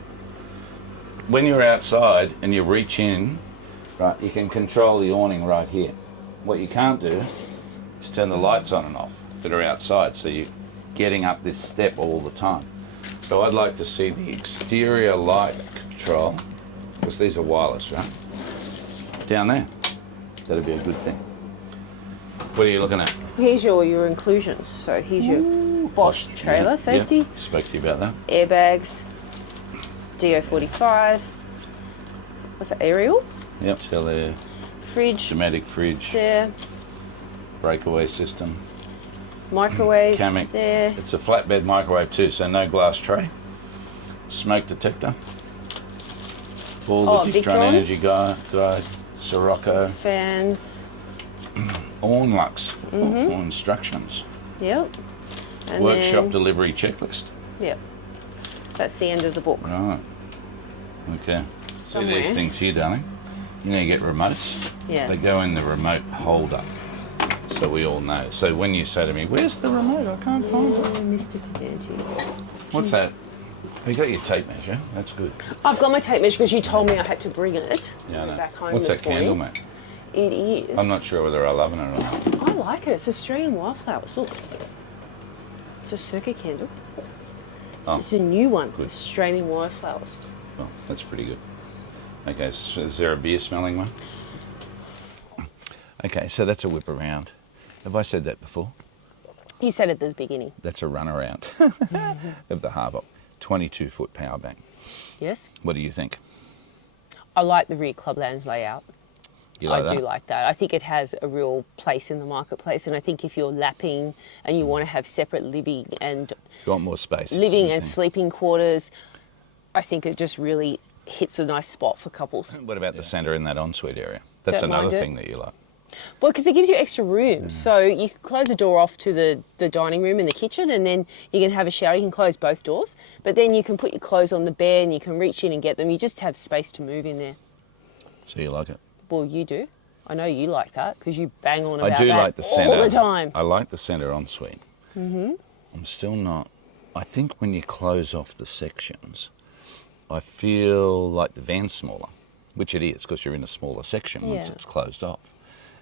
When you're outside and you reach in, right, you can control the awning right here. What you can't do is turn the lights on and off that are outside, so you're getting up this step all the time. So I'd like to see the exterior light control, because these are wireless, right? Down there. That'd be a good thing. What are you looking at? Here's your inclusions. So here's your Bosch trailer Yeah, safety, yeah. Spoke to you about that. airbags, DO45. What's that? Aerial? Yep. Tell air, Fridge automatic fridge, there. breakaway system, Microwave Camic. there. It's a flatbed microwave too, so no glass tray. Smoke detector. All the Victron Victron. Energy guide, Sirocco, Fans. Ornlux, all instructions. Yep. And Workshop then, delivery checklist. Yep. That's the end of the book. Right. Okay. Somewhere. See these things here, darling? You know, you get remotes. Yeah. They go in the remote holder, so we all know. So when you say to me, "Where's the remote? I can't find it." Oh, Mr. Pedantic. What's that? You got your tape measure. That's good. I've got my tape measure because you told me I had to bring it. Yeah, I know. Back home What's this that candle, morning. mate? It is. I'm not sure whether I love it or not. I like it. It's Australian wildflowers. Look. It's a circuit candle. It's a new one. Good. Australian wildflowers. Well, that's pretty good. Okay, so is there a beer smelling one? Okay, so that's a whip around. Have I said that before? You said it at the beginning. That's a runaround of the Harvok. 22-foot power bank. Yes? What do you think? I like the rear club lounge layout. You like I that? do like that. I think it has a real place in the marketplace, and I think if you're lapping and you want to have separate living and You want more space. living and sleeping quarters, I think it just really hits the nice spot for couples. What about the centre in that ensuite area? That's Don't mind another it. thing that you like. Well, because it gives you extra room. So you can close the door off to the dining room and the kitchen, and then you can have a shower. You can close both doors, but then you can put your clothes on the bed and you can reach in and get them. You just have space to move in there. So you like it? Well, you do. I know you like that because you bang on about I do that like the centre. all the time. I like the centre ensuite. Mm-hmm. I'm still not. I think when you close off the sections, I feel like the van's smaller, which it is because you're in a smaller section once Yeah. it's closed off,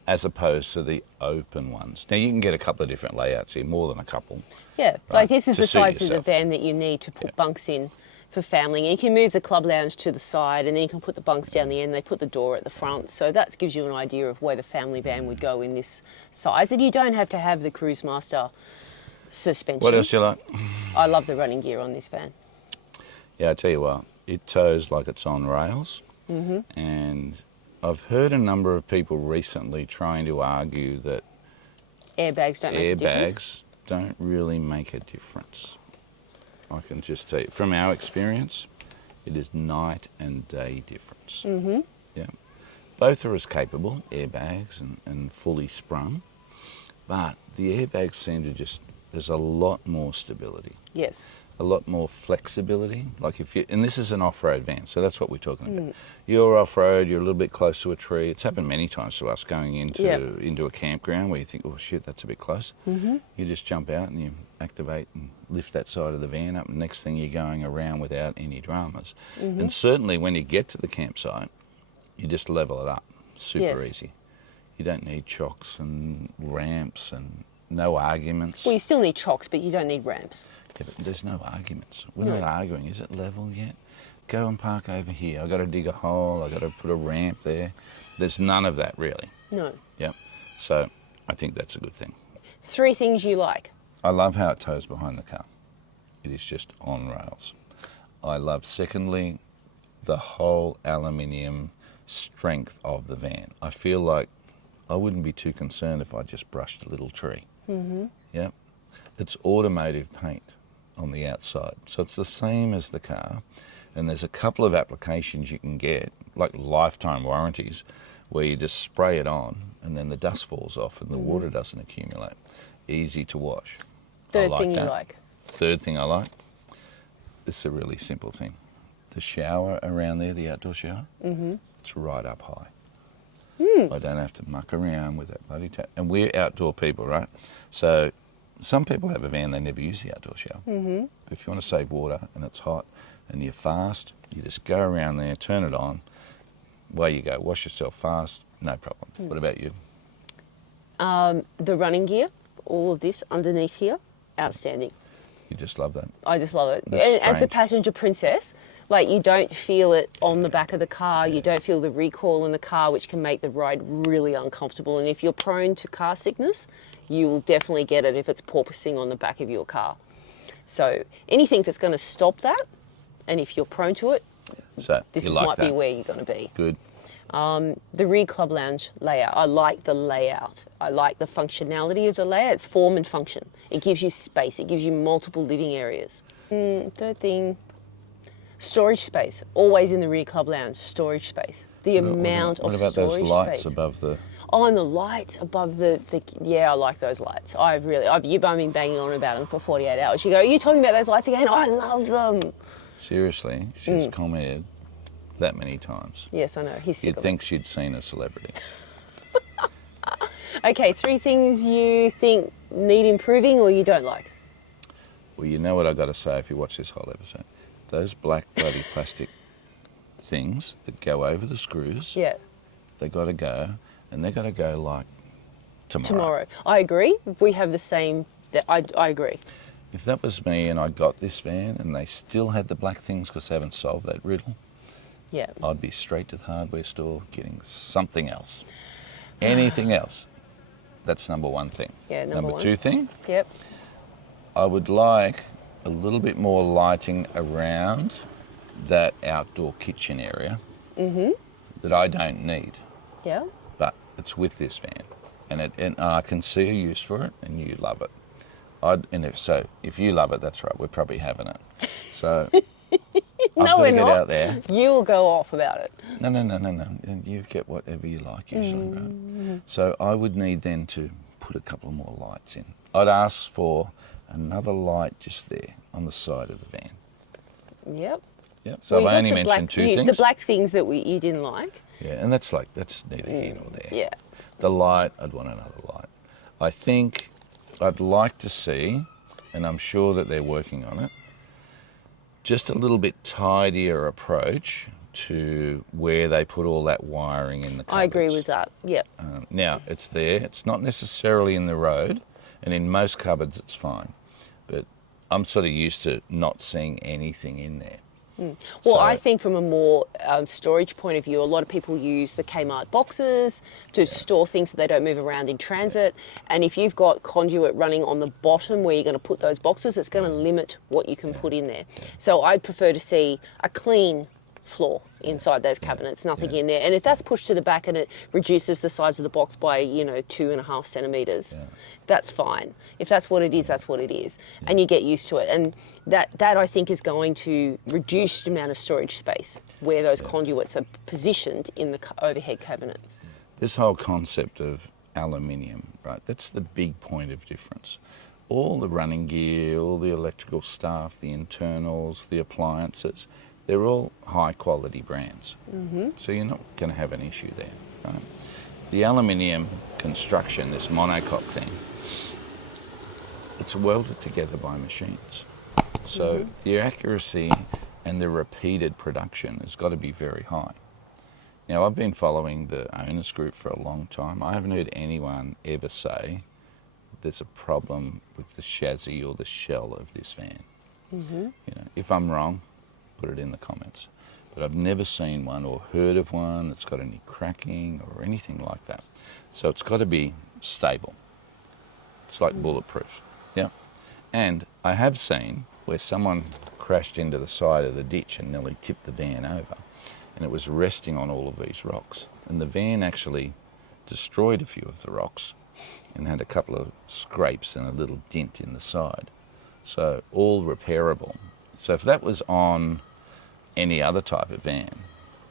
as opposed to the open ones. Now you can get a couple of different layouts here, more than a couple. Yeah, Right, like this is to the suit size of the yourself. van that you need to put bunks in for family. And you can move the club lounge to the side, and then you can put the bunks down the end. They put the door at the front, so that gives you an idea of where the family van would go in this size. And you don't have to have the Cruise Master suspension. What else do you like? I love the running gear on this van. Yeah, I tell you what, it tows like it's on rails. Mm-hmm. And I've heard a number of people recently trying to argue that Airbags don't make a difference. airbags don't really make a difference. I can just tell you, from our experience, it is night and day difference. Mm-hmm. Yeah. Both are as capable, airbags and fully sprung, but the airbags seem to just, there's a lot more stability. Yes. A lot more flexibility. Like if you, and this is an off-road van, so that's what we're talking about. You're off-road, you're a little bit close to a tree. It's happened many times to us going into a campground where you think, oh shit, that's a bit close. Mm-hmm. You just jump out and you activate and lift that side of the van up, and next thing you're going around without any dramas. Mm-hmm. And certainly when you get to the campsite, you just level it up. Super Yes. easy. You don't need chocks and ramps and no arguments. Well, you still need chocks, but you don't need ramps. Yeah, but there's no arguments. We're No. not arguing. Is it level yet? Go and park over here. I've got to dig a hole. I've got to put a ramp there. There's none of that, really. No. Yep. So I think that's a good thing. 3 things you like. I love how it tows behind the car. It is just on rails. I love, secondly, the whole aluminium strength of the van. I feel like I wouldn't be too concerned if I just brushed a little tree. Mm-hmm. Yep. It's automotive paint on the outside. So it's the same as the car. And there's a couple of applications you can get, like lifetime warranties, where you just spray it on and then the dust falls off and the water doesn't accumulate. Easy to wash. Third I thing that. you like. Third thing I like, it's a really simple thing. The shower around there, the outdoor shower, it's right up high. I don't have to muck around with that bloody tap. And we're outdoor people, right? So some people have a van, they never use the outdoor shower. If you want to save water and it's hot and you're fast, you just go around there, turn it on, away you go, wash yourself fast, no problem. What about you? The running gear, all of this underneath here, outstanding. You just love that? I just love it. That's And as a strange. passenger princess, like you don't feel it on the back of the car, you don't feel the recoil in the car, which can make the ride really uncomfortable. And if you're prone to car sickness, you will definitely get it if it's porpoising on the back of your car. So anything that's going to stop that, and if you're prone to it, So this you like might that? be where you're going to be. Good. The rear club lounge layout, I like the layout. I like the functionality of the layout. It's form and function. It gives you space. It gives you multiple living areas. Third thing, storage space. Always in the rear club lounge, storage space. The amount What of about storage those lights space. above the... Oh, and the lights above the yeah, I like those lights. I've been banging on about them for 48 hours. You go, are you talking about those lights again? Oh, I love them. Seriously, she's commented that many times. Yes, I know. He's sick You'd of think she'd seen a celebrity. it. Okay, 3 things you think need improving or you don't like. Well, you know what I've got to say if you watch this whole episode. Those black bloody plastic things that go over the screws, Yeah. they got to go, and they got to go like Tomorrow. I agree. We have the same. I agree. If that was me and I got this van and they still had the black things because they haven't solved that riddle, Yeah. I'd be straight to the hardware store getting something else. Anything else. That's number one thing. Yeah, number one. 2 thing, Yep. I would like a little bit more lighting around that outdoor kitchen area that I don't need, Yeah. but it's with this van, and I can see a use for it, and you love it. So if you love it, that's right. We're probably having it. So No, I've got we're to get not. out there. You will go off about it. No. And you get whatever you like usually, right? So I would need then to put a couple more lights in. I'd ask for another light just there on the side of the van. Yep. Yep. So Well, I've you only got mentioned 2 things. The black things that you didn't like. Yeah, and that's neither here nor there. Yeah. The light, I'd want another light. I think I'd like to see, and I'm sure that they're working on it, just a little bit tidier approach to where they put all that wiring in the cupboards. I agree with that. Yep. Now, it's there. It's not necessarily in the road, and in most cupboards it's fine. But I'm sort of used to not seeing anything in there. Well, So- I think from a more storage point of view, a lot of people use the Kmart boxes to store things so they don't move around in transit. And if you've got conduit running on the bottom where you're going to put those boxes, it's going to limit what you can put in there. So I'd prefer to see a clean floor inside those cabinets, nothing in there. And if that's pushed to the back and it reduces the size of the box by, 2.5 centimetres, that's fine. If that's what it is, that's what it is. And you get used to it. And that I think is going to reduce the amount of storage space where those conduits are positioned in the overhead cabinets. This whole concept of aluminium, right, that's the big point of difference. All the running gear, all the electrical stuff, the internals, the appliances, they're all high quality brands. So you're not going to have an issue there. Right? The aluminium construction, this monocoque thing, it's welded together by machines. So the accuracy and the repeated production has got to be very high. Now, I've been following the owners group for a long time. I haven't heard anyone ever say there's a problem with the chassis or the shell of this van. If I'm wrong, put it in the comments. But I've never seen one or heard of one that's got any cracking or anything like that. So it's got to be stable. It's like bulletproof. Yeah. And I have seen where someone crashed into the side of the ditch and nearly tipped the van over. And it was resting on all of these rocks. And the van actually destroyed a few of the rocks and had a couple of scrapes and a little dent in the side. So all repairable. So if that was on any other type of van,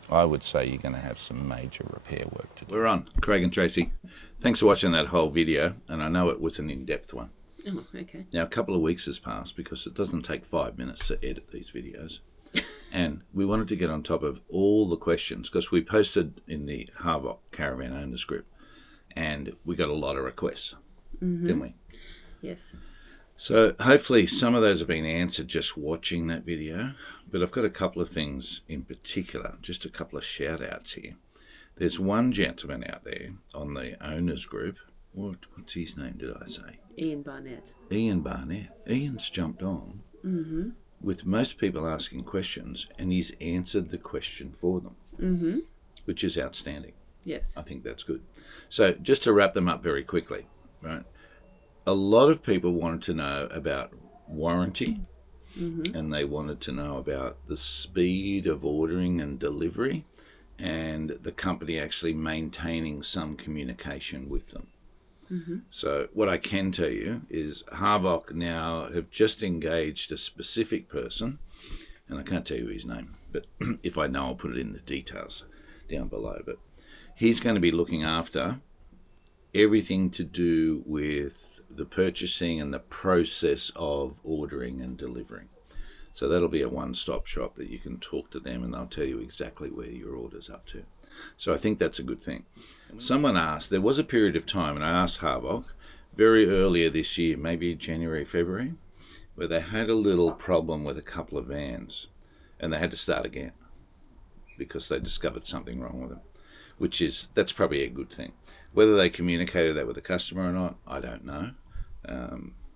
I would say you're going to have some major repair work to do. We're on, Craig and Tracy. Thanks for watching that whole video, and I know it was an in-depth one. Oh, okay. Now, a couple of weeks has passed because it doesn't take 5 minutes to edit these videos. And we wanted to get on top of all the questions because we posted in the Harvok Caravan Owners group and we got a lot of requests, didn't we? Yes. So hopefully some of those have been answered just watching that video, but I've got a couple of things in particular, just a couple of shout outs here. There's one gentleman out there on the owners group. What's his name, did I say? Ian Barnett. Ian Barnett. Ian's jumped on with most people asking questions, and he's answered the question for them, which is outstanding. Yes. I think that's good. So just to wrap them up very quickly, right? A lot of people wanted to know about warranty, and they wanted to know about the speed of ordering and delivery, and the company actually maintaining some communication with them. So what I can tell you is Harvok now have just engaged a specific person, and I can't tell you his name, but if I know, I'll put it in the details down below. But he's going to be looking after everything to do with the purchasing and the process of ordering and delivering. So that'll be a one-stop shop that you can talk to them and they'll tell you exactly where your order's up to. So I think that's a good thing. Someone asked, there was a period of time, and I asked Harvok, very earlier this year, maybe January, February, where they had a little problem with a couple of vans and they had to start again because they discovered something wrong with them, that's probably a good thing. Whether they communicated that with the customer or not, I don't know,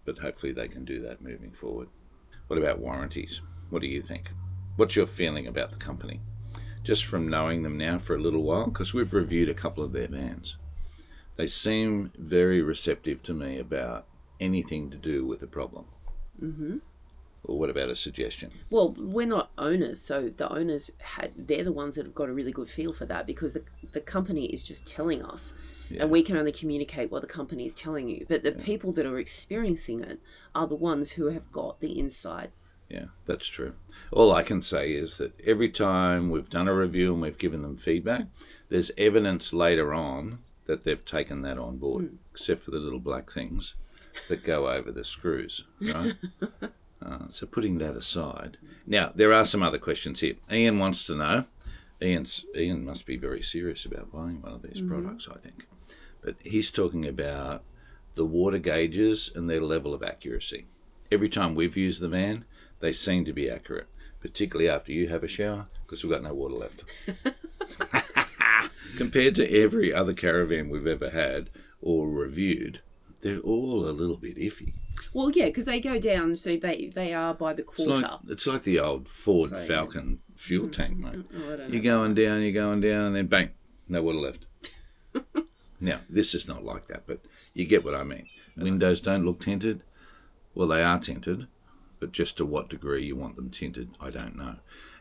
but hopefully they can do that moving forward. What about warranties? What do you think? What's your feeling about the company? Just from knowing them now for a little while, because we've reviewed a couple of their vans. They seem very receptive to me about anything to do with the problem. Or what about a suggestion? Well, we're not owners, so the owners they're the ones that have got a really good feel for that because the company is just telling us, and we can only communicate what the company is telling you. But the people that are experiencing it are the ones who have got the insight. Yeah, that's true. All I can say is that every time we've done a review and we've given them feedback, there's evidence later on that they've taken that on board, except for the little black things that go over the screws, right? So putting that aside. Now, there are some other questions here. Ian wants to know. Ian must be very serious about buying one of these products, I think. But he's talking about the water gauges and their level of accuracy. Every time we've used the van, they seem to be accurate, particularly after you have a shower, because we've got no water left. Compared to every other caravan we've ever had or reviewed, they're all a little bit iffy. Well, yeah, because they go down, so they are by the quarter. It's like the old Ford Falcon fuel tank, mate. You're going down, and then bang, no water left. Now, this is not like that, but you get what I mean. Windows don't look tinted. Well, they are tinted, but just to what degree you want them tinted, I don't know.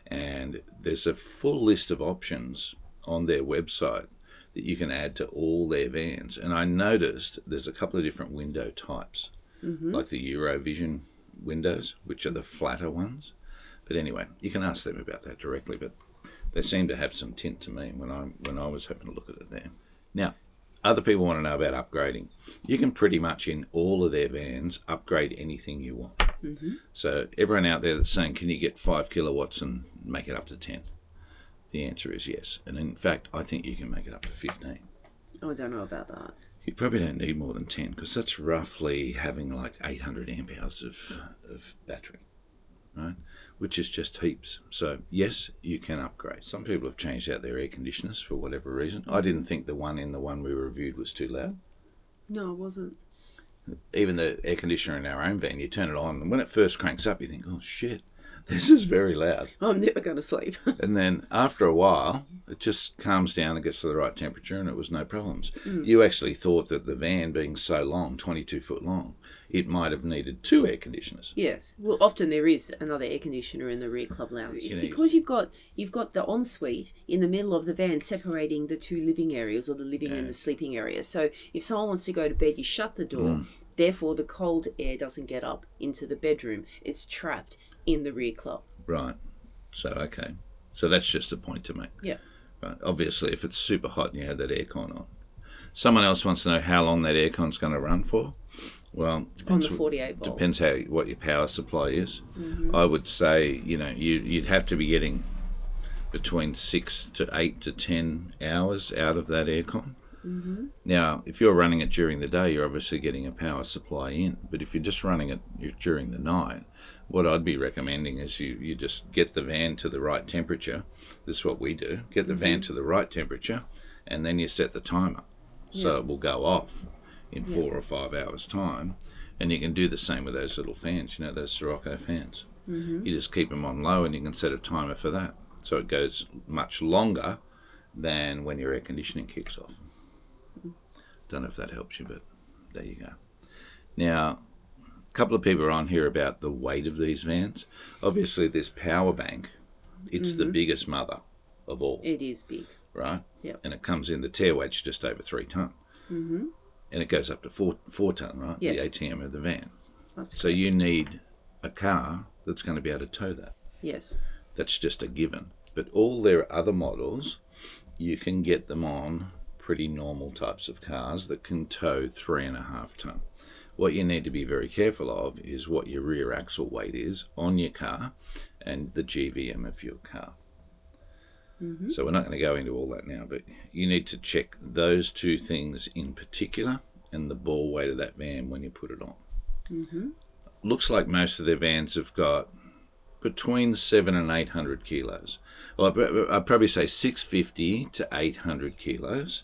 And there's a full list of options on their website that you can add to all their vans. And I noticed there's a couple of different window types, like the Eurovision windows, which are the flatter ones. But anyway, you can ask them about that directly, but they seem to have some tint to me when I was having a look at it there. Now, other people want to know about upgrading. You can pretty much in all of their vans upgrade anything you want. So everyone out there that's saying, can you get 5 kilowatts and make it up to 10? The answer is yes. And in fact, I think you can make it up to 15. Oh, I don't know about that. You probably don't need more than 10 because that's roughly having like 800 amp hours of battery, right? Which is just heaps. So yes, you can upgrade. Some people have changed out their air conditioners for whatever reason. I didn't think the one we reviewed was too loud. No, it wasn't. Even the air conditioner in our own van, you turn it on, and when it first cranks up, you think, oh shit, this is very loud. I'm never going to sleep. And then after a while, it just calms down and gets to the right temperature, and it was no problems. You actually thought that the van being so long, 22 foot long, it might have needed 2 air conditioners. Yes. Well, often there is another air conditioner in the rear club lounge. It's because you've got the ensuite in the middle of the van separating the 2 living areas, or the living and the sleeping areas. So if someone wants to go to bed, you shut the door. Therefore, the cold air doesn't get up into the bedroom. It's trapped in the rear club. Right. So, okay. So that's just a point to make. Yeah. Right. Obviously, if it's super hot and you have that aircon on. Someone else wants to know how long that aircon's going to run for. Well, On the 48 volt. Depends what your power supply is. I would say, you'd have to be getting between 6 to 8 to 10 hours out of that aircon. Now, if you're running it during the day, you're obviously getting a power supply in. But if you're just running it during the night, what I'd be recommending is you just get the van to the right temperature. This is what we do. Get the van to the right temperature, and then you set the timer. So it will go off in 4 or 5 hours' time. And you can do the same with those little fans, those Sirocco fans. You just keep them on low, and you can set a timer for that. So it goes much longer than when your air conditioning kicks off. Don't know if that helps you, but there you go. Now, a couple of people are on here about the weight of these vans. Obviously, this Powerbank, it's the biggest mother of all. It is big. Right? Yep. And it comes in, the tear weight's just over 3 tonne. And it goes up to 4 tonne, right? Yes. The ATM of the van. That's So you need a car that's going to be able to tow that. Yes. That's just a given. But all their other models, you can get them on pretty normal types of cars that can tow 3.5 tonne. What you need to be very careful of is what your rear axle weight is on your car and the GVM of your car. So we're not going to go into all that now, but you need to check those 2 things in particular and the ball weight of that van when you put it on. Looks like most of their vans have got between 700 and 800 kilos. Well, I'd probably say 650 to 800 kilos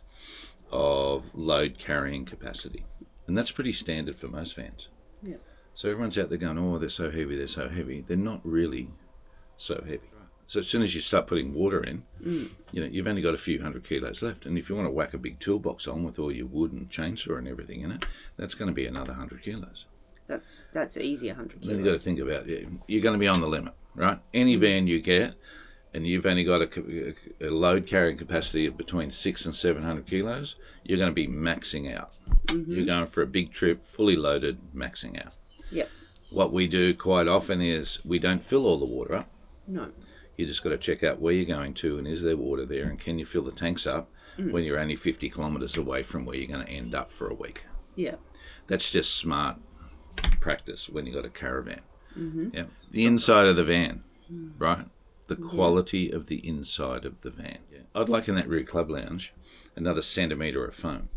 of load carrying capacity. And that's pretty standard for most vans. Yeah. So everyone's out there going, oh, they're so heavy, they're so heavy. They're not really so heavy. So as soon as you start putting water in, you've only got a few 100 kilos left. And if you want to whack a big toolbox on with all your wood and chainsaw and everything in it, that's going to be another 100 kilos. That's easy, 100 kilos. Then you've got to think about you're going to be on the limit, right? Any van you get, and you've only got a load carrying capacity of between 600 and 700 kilos, you're going to be maxing out. You're going for a big trip, fully loaded, maxing out. Yep. What we do quite often is we don't fill all the water up. No. You just got to check out where you're going to and is there water there and can you fill the tanks up when you're only 50 kilometres away from where you're going to end up for a week. Yeah. That's just smart practice when you've got a caravan. Yeah. The inside of the van, right? The quality of the inside of the van. Yeah. I'd like in that rear club lounge another centimetre of foam.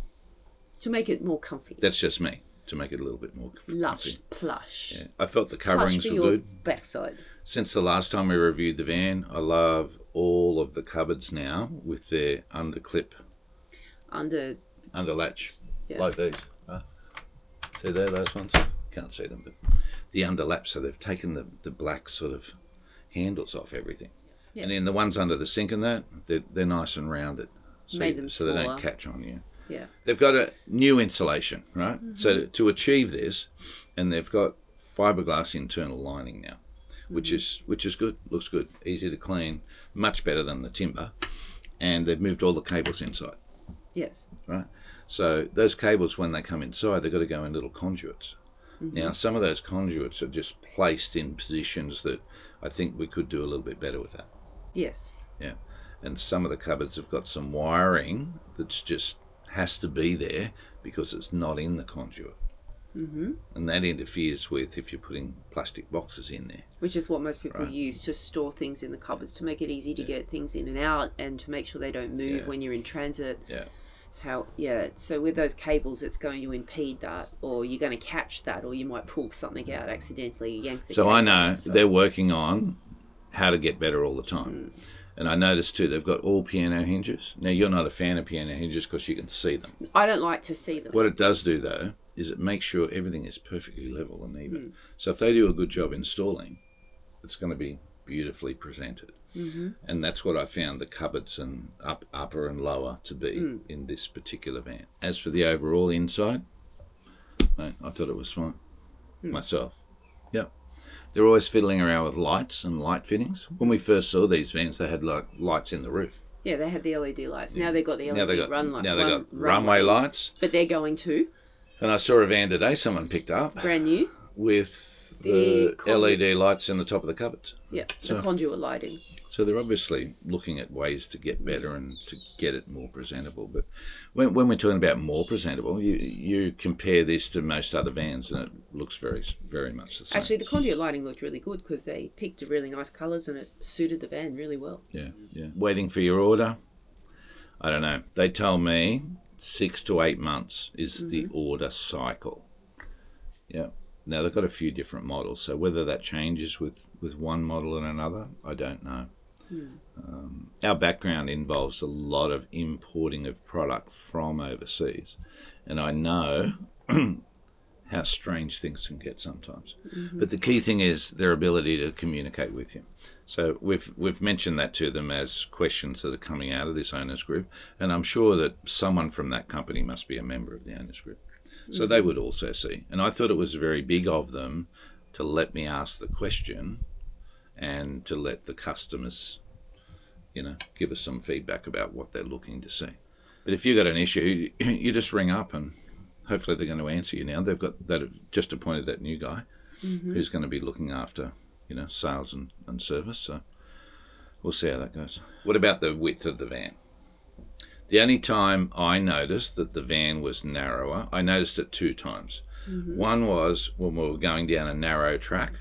To make it more comfy. That's just me, to make it a little bit more Lush, comfy. plush. Yeah. I felt the Plush coverings for were your good. backside. Since the last time we reviewed the van, I love all of the cupboards now with their underclip, Under underlatch, Yeah. like these. See there, those ones? Can't see them, but the underlap, so they've taken the black sort of handles off everything. Yeah. And then the ones under the sink and that, they're nice and rounded. So, Made them so they don't smaller. catch on you. Yeah. They've got a new insulation, right? So to achieve this, and they've got fiberglass internal lining now. which is good. Looks good, easy to clean, much better than the timber, and they've moved all the cables inside. Yes. Right. So those cables, when they come inside, they've got to go in little conduits. Now, some of those conduits are just placed in positions that I think we could do a little bit better with that. Yes. Yeah. And some of the cupboards have got some wiring that's just has to be there because it's not in the conduit. And that interferes with if you're putting plastic boxes in there. Which is what most people use to store things in the cupboards, to make it easy to get things in and out, and to make sure they don't move when you're in transit. So with those cables, it's going to impede that, or you're going to catch that, or you might pull something out accidentally, yank the cable. I know they're working on how to get better all the time. And I noticed too, they've got all piano hinges. Now, you're not a fan of piano hinges because you can see them. I don't like to see them. What it does do, though, is it makes sure everything is perfectly level and even. So if they do a good job installing, it's going to be beautifully presented. And that's what I found the cupboards and upper and lower to be in this particular van. As for the overall inside, mate, I thought it was fine myself. Yep. They're always fiddling around with lights and light fittings. When we first saw these vans, they had like lights in the roof. Yeah, they had the LED lights. Now they've got the LED Now they've got runway lights. But they're going to. And I saw a van today someone picked up. Brand new. With the LED lights in the top of the cupboards. Yeah, the conduit lighting. So they're obviously looking at ways to get better and to get it more presentable. But when we're talking about more presentable, you compare this to most other vans and it looks very, very much the same. Actually, the conduit lighting looked really good because they picked really nice colours and it suited the van really well. Yeah. Waiting for your order? I don't know. They told me 6 to 8 months is the order cycle. Yeah. Now, they've got a few different models, so whether that changes with one model and another, I don't know. Our background involves a lot of importing of product from overseas, and I know how strange things can get sometimes. But the key thing is their ability to communicate with you. So we've mentioned that to them as questions that are coming out of this owners group, and I'm sure that someone from that company must be a member of the owners group. So they would also see. And I thought it was very big of them to let me ask the question and to let the customers, give us some feedback about what they're looking to see. But if you've got an issue, you just ring up and hopefully they're going to answer you now. They've just appointed that new guy who's going to be looking after, sales and service. So we'll see how that goes. What about the width of the van? The only time I noticed that the van was narrower, I noticed it 2 times. One was when we were going down a narrow track.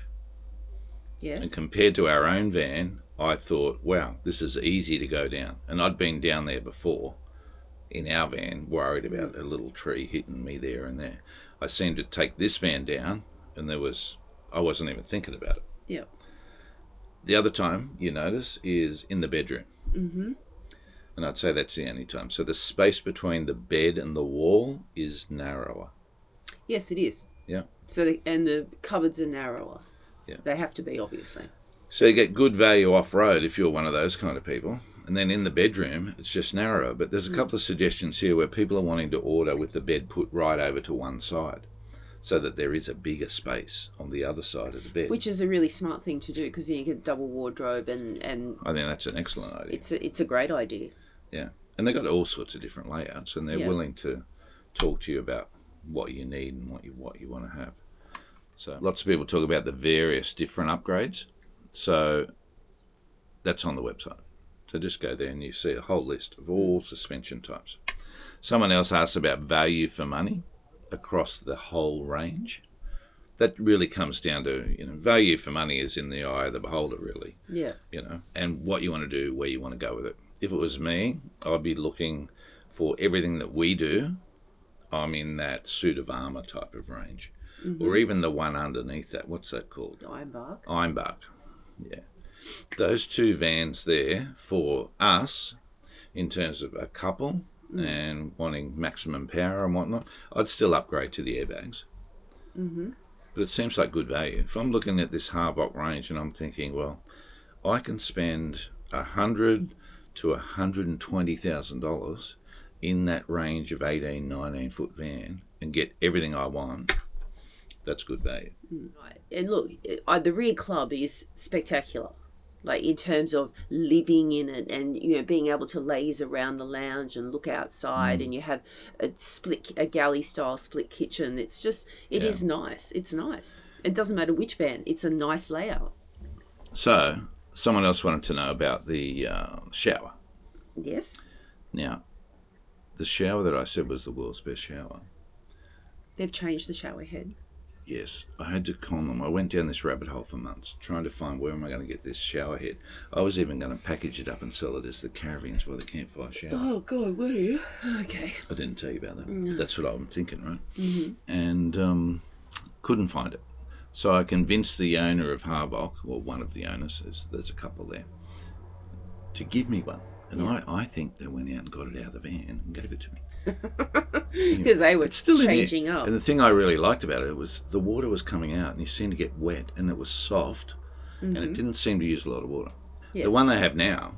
Yes. And compared to our own van, I thought, wow, this is easy to go down. And I'd been down there before in our van, worried about a little tree hitting me there and there. I seemed to take this van down and I wasn't even thinking about it. Yeah. The other time you notice is in the bedroom. And I'd say that's the only time. So the space between the bed and the wall is narrower. Yes, it is. Yeah. And the cupboards are narrower. Yeah. They have to be, obviously. So you get good value off-road if you're one of those kind of people. And then in the bedroom, it's just narrower. But there's a couple of suggestions here where people are wanting to order with the bed put right over to one side so that there is a bigger space on the other side of the bed. Which is a really smart thing to do because you get double wardrobe and I think that's an excellent idea. It's a great idea. Yeah. And they've got all sorts of different layouts and they're willing to talk to you about what you need and what you want to have. So lots of people talk about the various different upgrades. So that's on the website. So just go there and you see a whole list of all suspension types. Someone else asked about value for money across the whole range. That really comes down to, value for money is in the eye of the beholder, really. Yeah. And what you want to do, where you want to go with it. If it was me, I'd be looking for everything that we do. I'm in that suit of armour type of range. Or even the one underneath that. What's that called? Ironbark. Ironbark. Yeah. Those 2 vans there for us, in terms of a couple and wanting maximum power and whatnot, I'd still upgrade to the airbags. But it seems like good value. If I'm looking at this Harvok range and I'm thinking, well, I can spend $100,000 to $120,000 in that range of 18, 19 foot van and get everything I want That's good value. Right. And look, the rear club is spectacular. Like in terms of living in it and, you know, being able to laze around the lounge and look outside and you have a galley style split kitchen. It's just, it is nice. It's nice. It doesn't matter which van. It's a nice layout. So, someone else wanted to know about the shower. Yes. Now, the shower that I said was the world's best shower. They've changed the shower head. Yes, I had to con them. I went down this rabbit hole for months, trying to find where am I going to get this shower head. I was even going to package it up and sell it as the Caravans by the Campfire shower. Oh, God, were you? Okay. I didn't tell you about that. No. That's what I'm thinking, right? Mm-hmm. And couldn't find it. So I convinced the owner of Harvok, or one of the owners, there's a couple there, to give me one. And I think they went out and got it out of the van and gave it to me. Because they were still changing up. And the thing I really liked about it was the water was coming out and you seemed to get wet and it was soft and it didn't seem to use a lot of water. Yes. The one they have now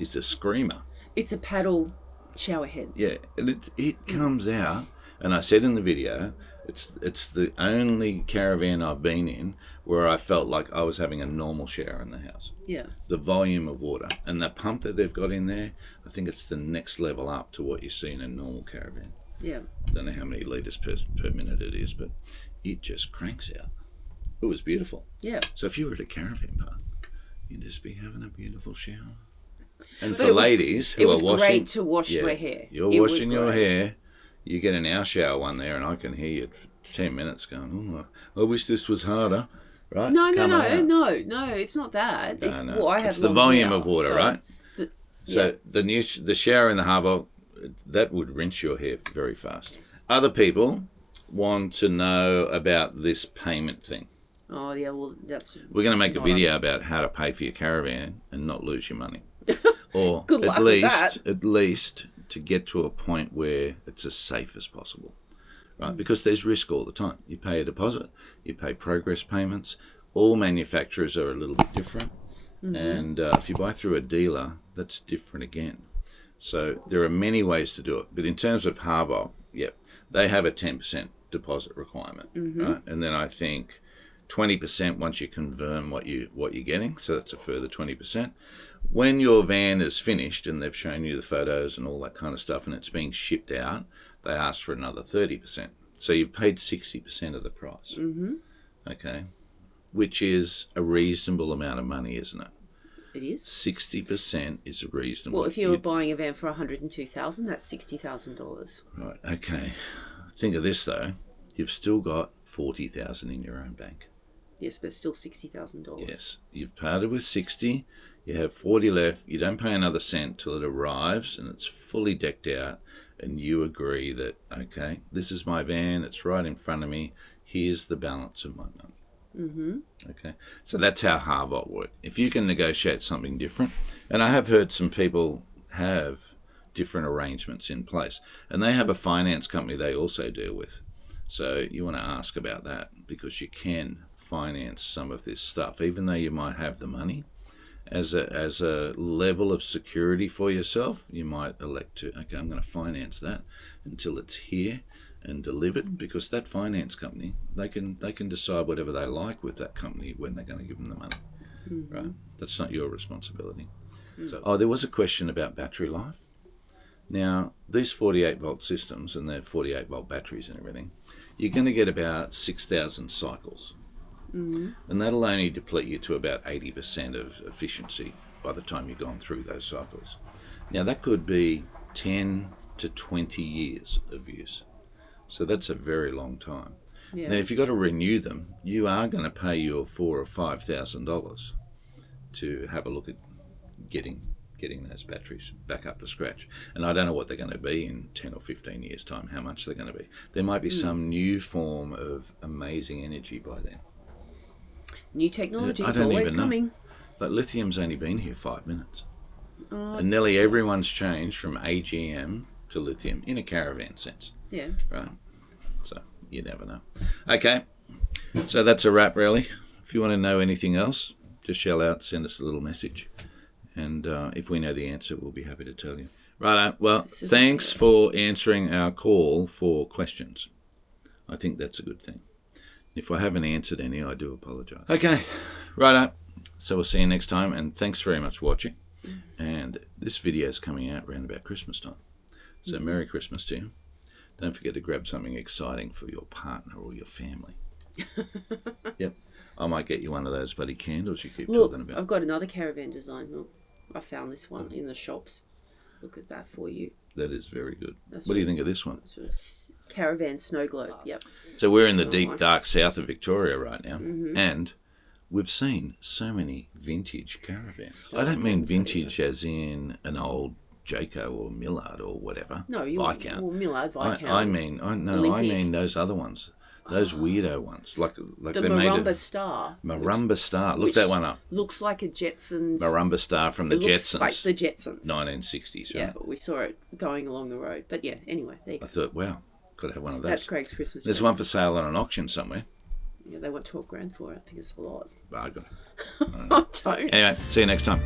is a screamer. It's a paddle shower head. Yeah, and it comes out, and I said in the video, it's the only caravan I've been in where I felt like I was having a normal shower in the house. Yeah. The volume of water. And the pump that they've got in there, I think it's the next level up to what you see in a normal caravan. Yeah. I don't know how many litres per minute it is, but it just cranks out. It was beautiful. Yeah. So if you were at a caravan park, you'd just be having a beautiful shower. And for ladies who are washing... It was great to wash my hair. You're washing your hair, you get an hour shower one there, and I can hear you for 10 minutes going, oh, I wish this was harder. Right? No, it's not that. No. It's the volume of water, right? So the shower in the Harvok, that would rinse your hair very fast. Other people want to know about this payment thing. Oh, yeah, well, we're going to make a video about how to pay for your caravan and not lose your money. Or Good luck with that. At least to get to a point where it's as safe as possible. Right, because there's risk all the time. You pay a deposit, you pay progress payments. All manufacturers are a little bit different, and if you buy through a dealer, that's different again. So there are many ways to do it. But in terms of Harvok, they have a 10% deposit requirement, right? And then I think 20% once you confirm what you're getting. So that's a further 20%. When your van is finished and they've shown you the photos and all that kind of stuff, and it's being shipped out, they ask for another 30%. So you've paid 60% of the price. Okay, which is a reasonable amount of money, isn't it? It is. 60% is a reasonable. Well, if you were buying a van for $102,000, that's $60,000. Right. Okay. Think of this though. You've still got $40,000 in your own bank. Yes, but still $60,000. Yes. You've parted with 60. You have 40 left. You don't pay another cent till it arrives and it's fully decked out. And you agree that, okay, this is my van, it's right in front of me, here's the balance of my money. Okay, so that's how Harvok works. If you can negotiate something different, and I have heard some people have different arrangements in place, and they have a finance company they also deal with. So you want to ask about that, because you can finance some of this stuff, even though you might have the money. As a level of security for yourself, you might elect to, okay, I'm going to finance that until it's here and delivered, because that finance company, they can decide whatever they like with that company when they're going to give them the money, right? That's not your responsibility. So, there was a question about battery life. Now, these 48-volt systems and their 48-volt batteries and everything, you're going to get about 6,000 cycles. And that'll only deplete you to about 80% of efficiency by the time you've gone through those cycles. Now that could be 10 to 20 years of use. So that's a very long time. Yeah. Now if you've got to renew them, you are going to pay your $4,000 or $5,000 to have a look at getting those batteries back up to scratch. And I don't know what they're going to be in 10 or 15 years' time, how much they're going to be. There might be some new form of amazing energy by then. New technology is always coming. Like lithium's only been here 5 minutes. And nearly everyone's changed from AGM to lithium in a caravan sense. Yeah. Right. So you never know. Okay. So that's a wrap, really. If you want to know anything else, just yell out, send us a little message. And if we know the answer, we'll be happy to tell you. Right. Well, thanks for answering our call for questions. I think that's a good thing. If I haven't answered any, I do apologise. Okay, righto. So we'll see you next time, and thanks very much for watching. And this video is coming out around about Christmas time. So Merry Christmas to you. Don't forget to grab something exciting for your partner or your family. Yep. I might get you one of those bloody candles you keep talking about. I've got another caravan design. Look, I found this one in the shops. Look at that for you. That is very good. What do you think of this one? Caravan snow globe. Yep. So we're in the deep, dark south of Victoria right now, and we've seen so many vintage caravans. I don't mean vintage as in an old Jayco or Millard or whatever. No, Viscount. Well, Millard, Viscount. I mean those other ones. Those weirdo ones, like the they made Marumba Star. Marumba Star. Look that one up. Looks like a Jetsons. Marumba Star from the Jetsons. Looks like the Jetsons. 1960s, right? Yeah, but we saw it going along the road. But yeah, anyway, there you go. I thought, wow, got to have one of those. That's Craig's Christmas. There's one for sale on an auction somewhere. Yeah, they want $12,000 for it. I think it's a lot. Bargain. I don't. Anyway, see you next time.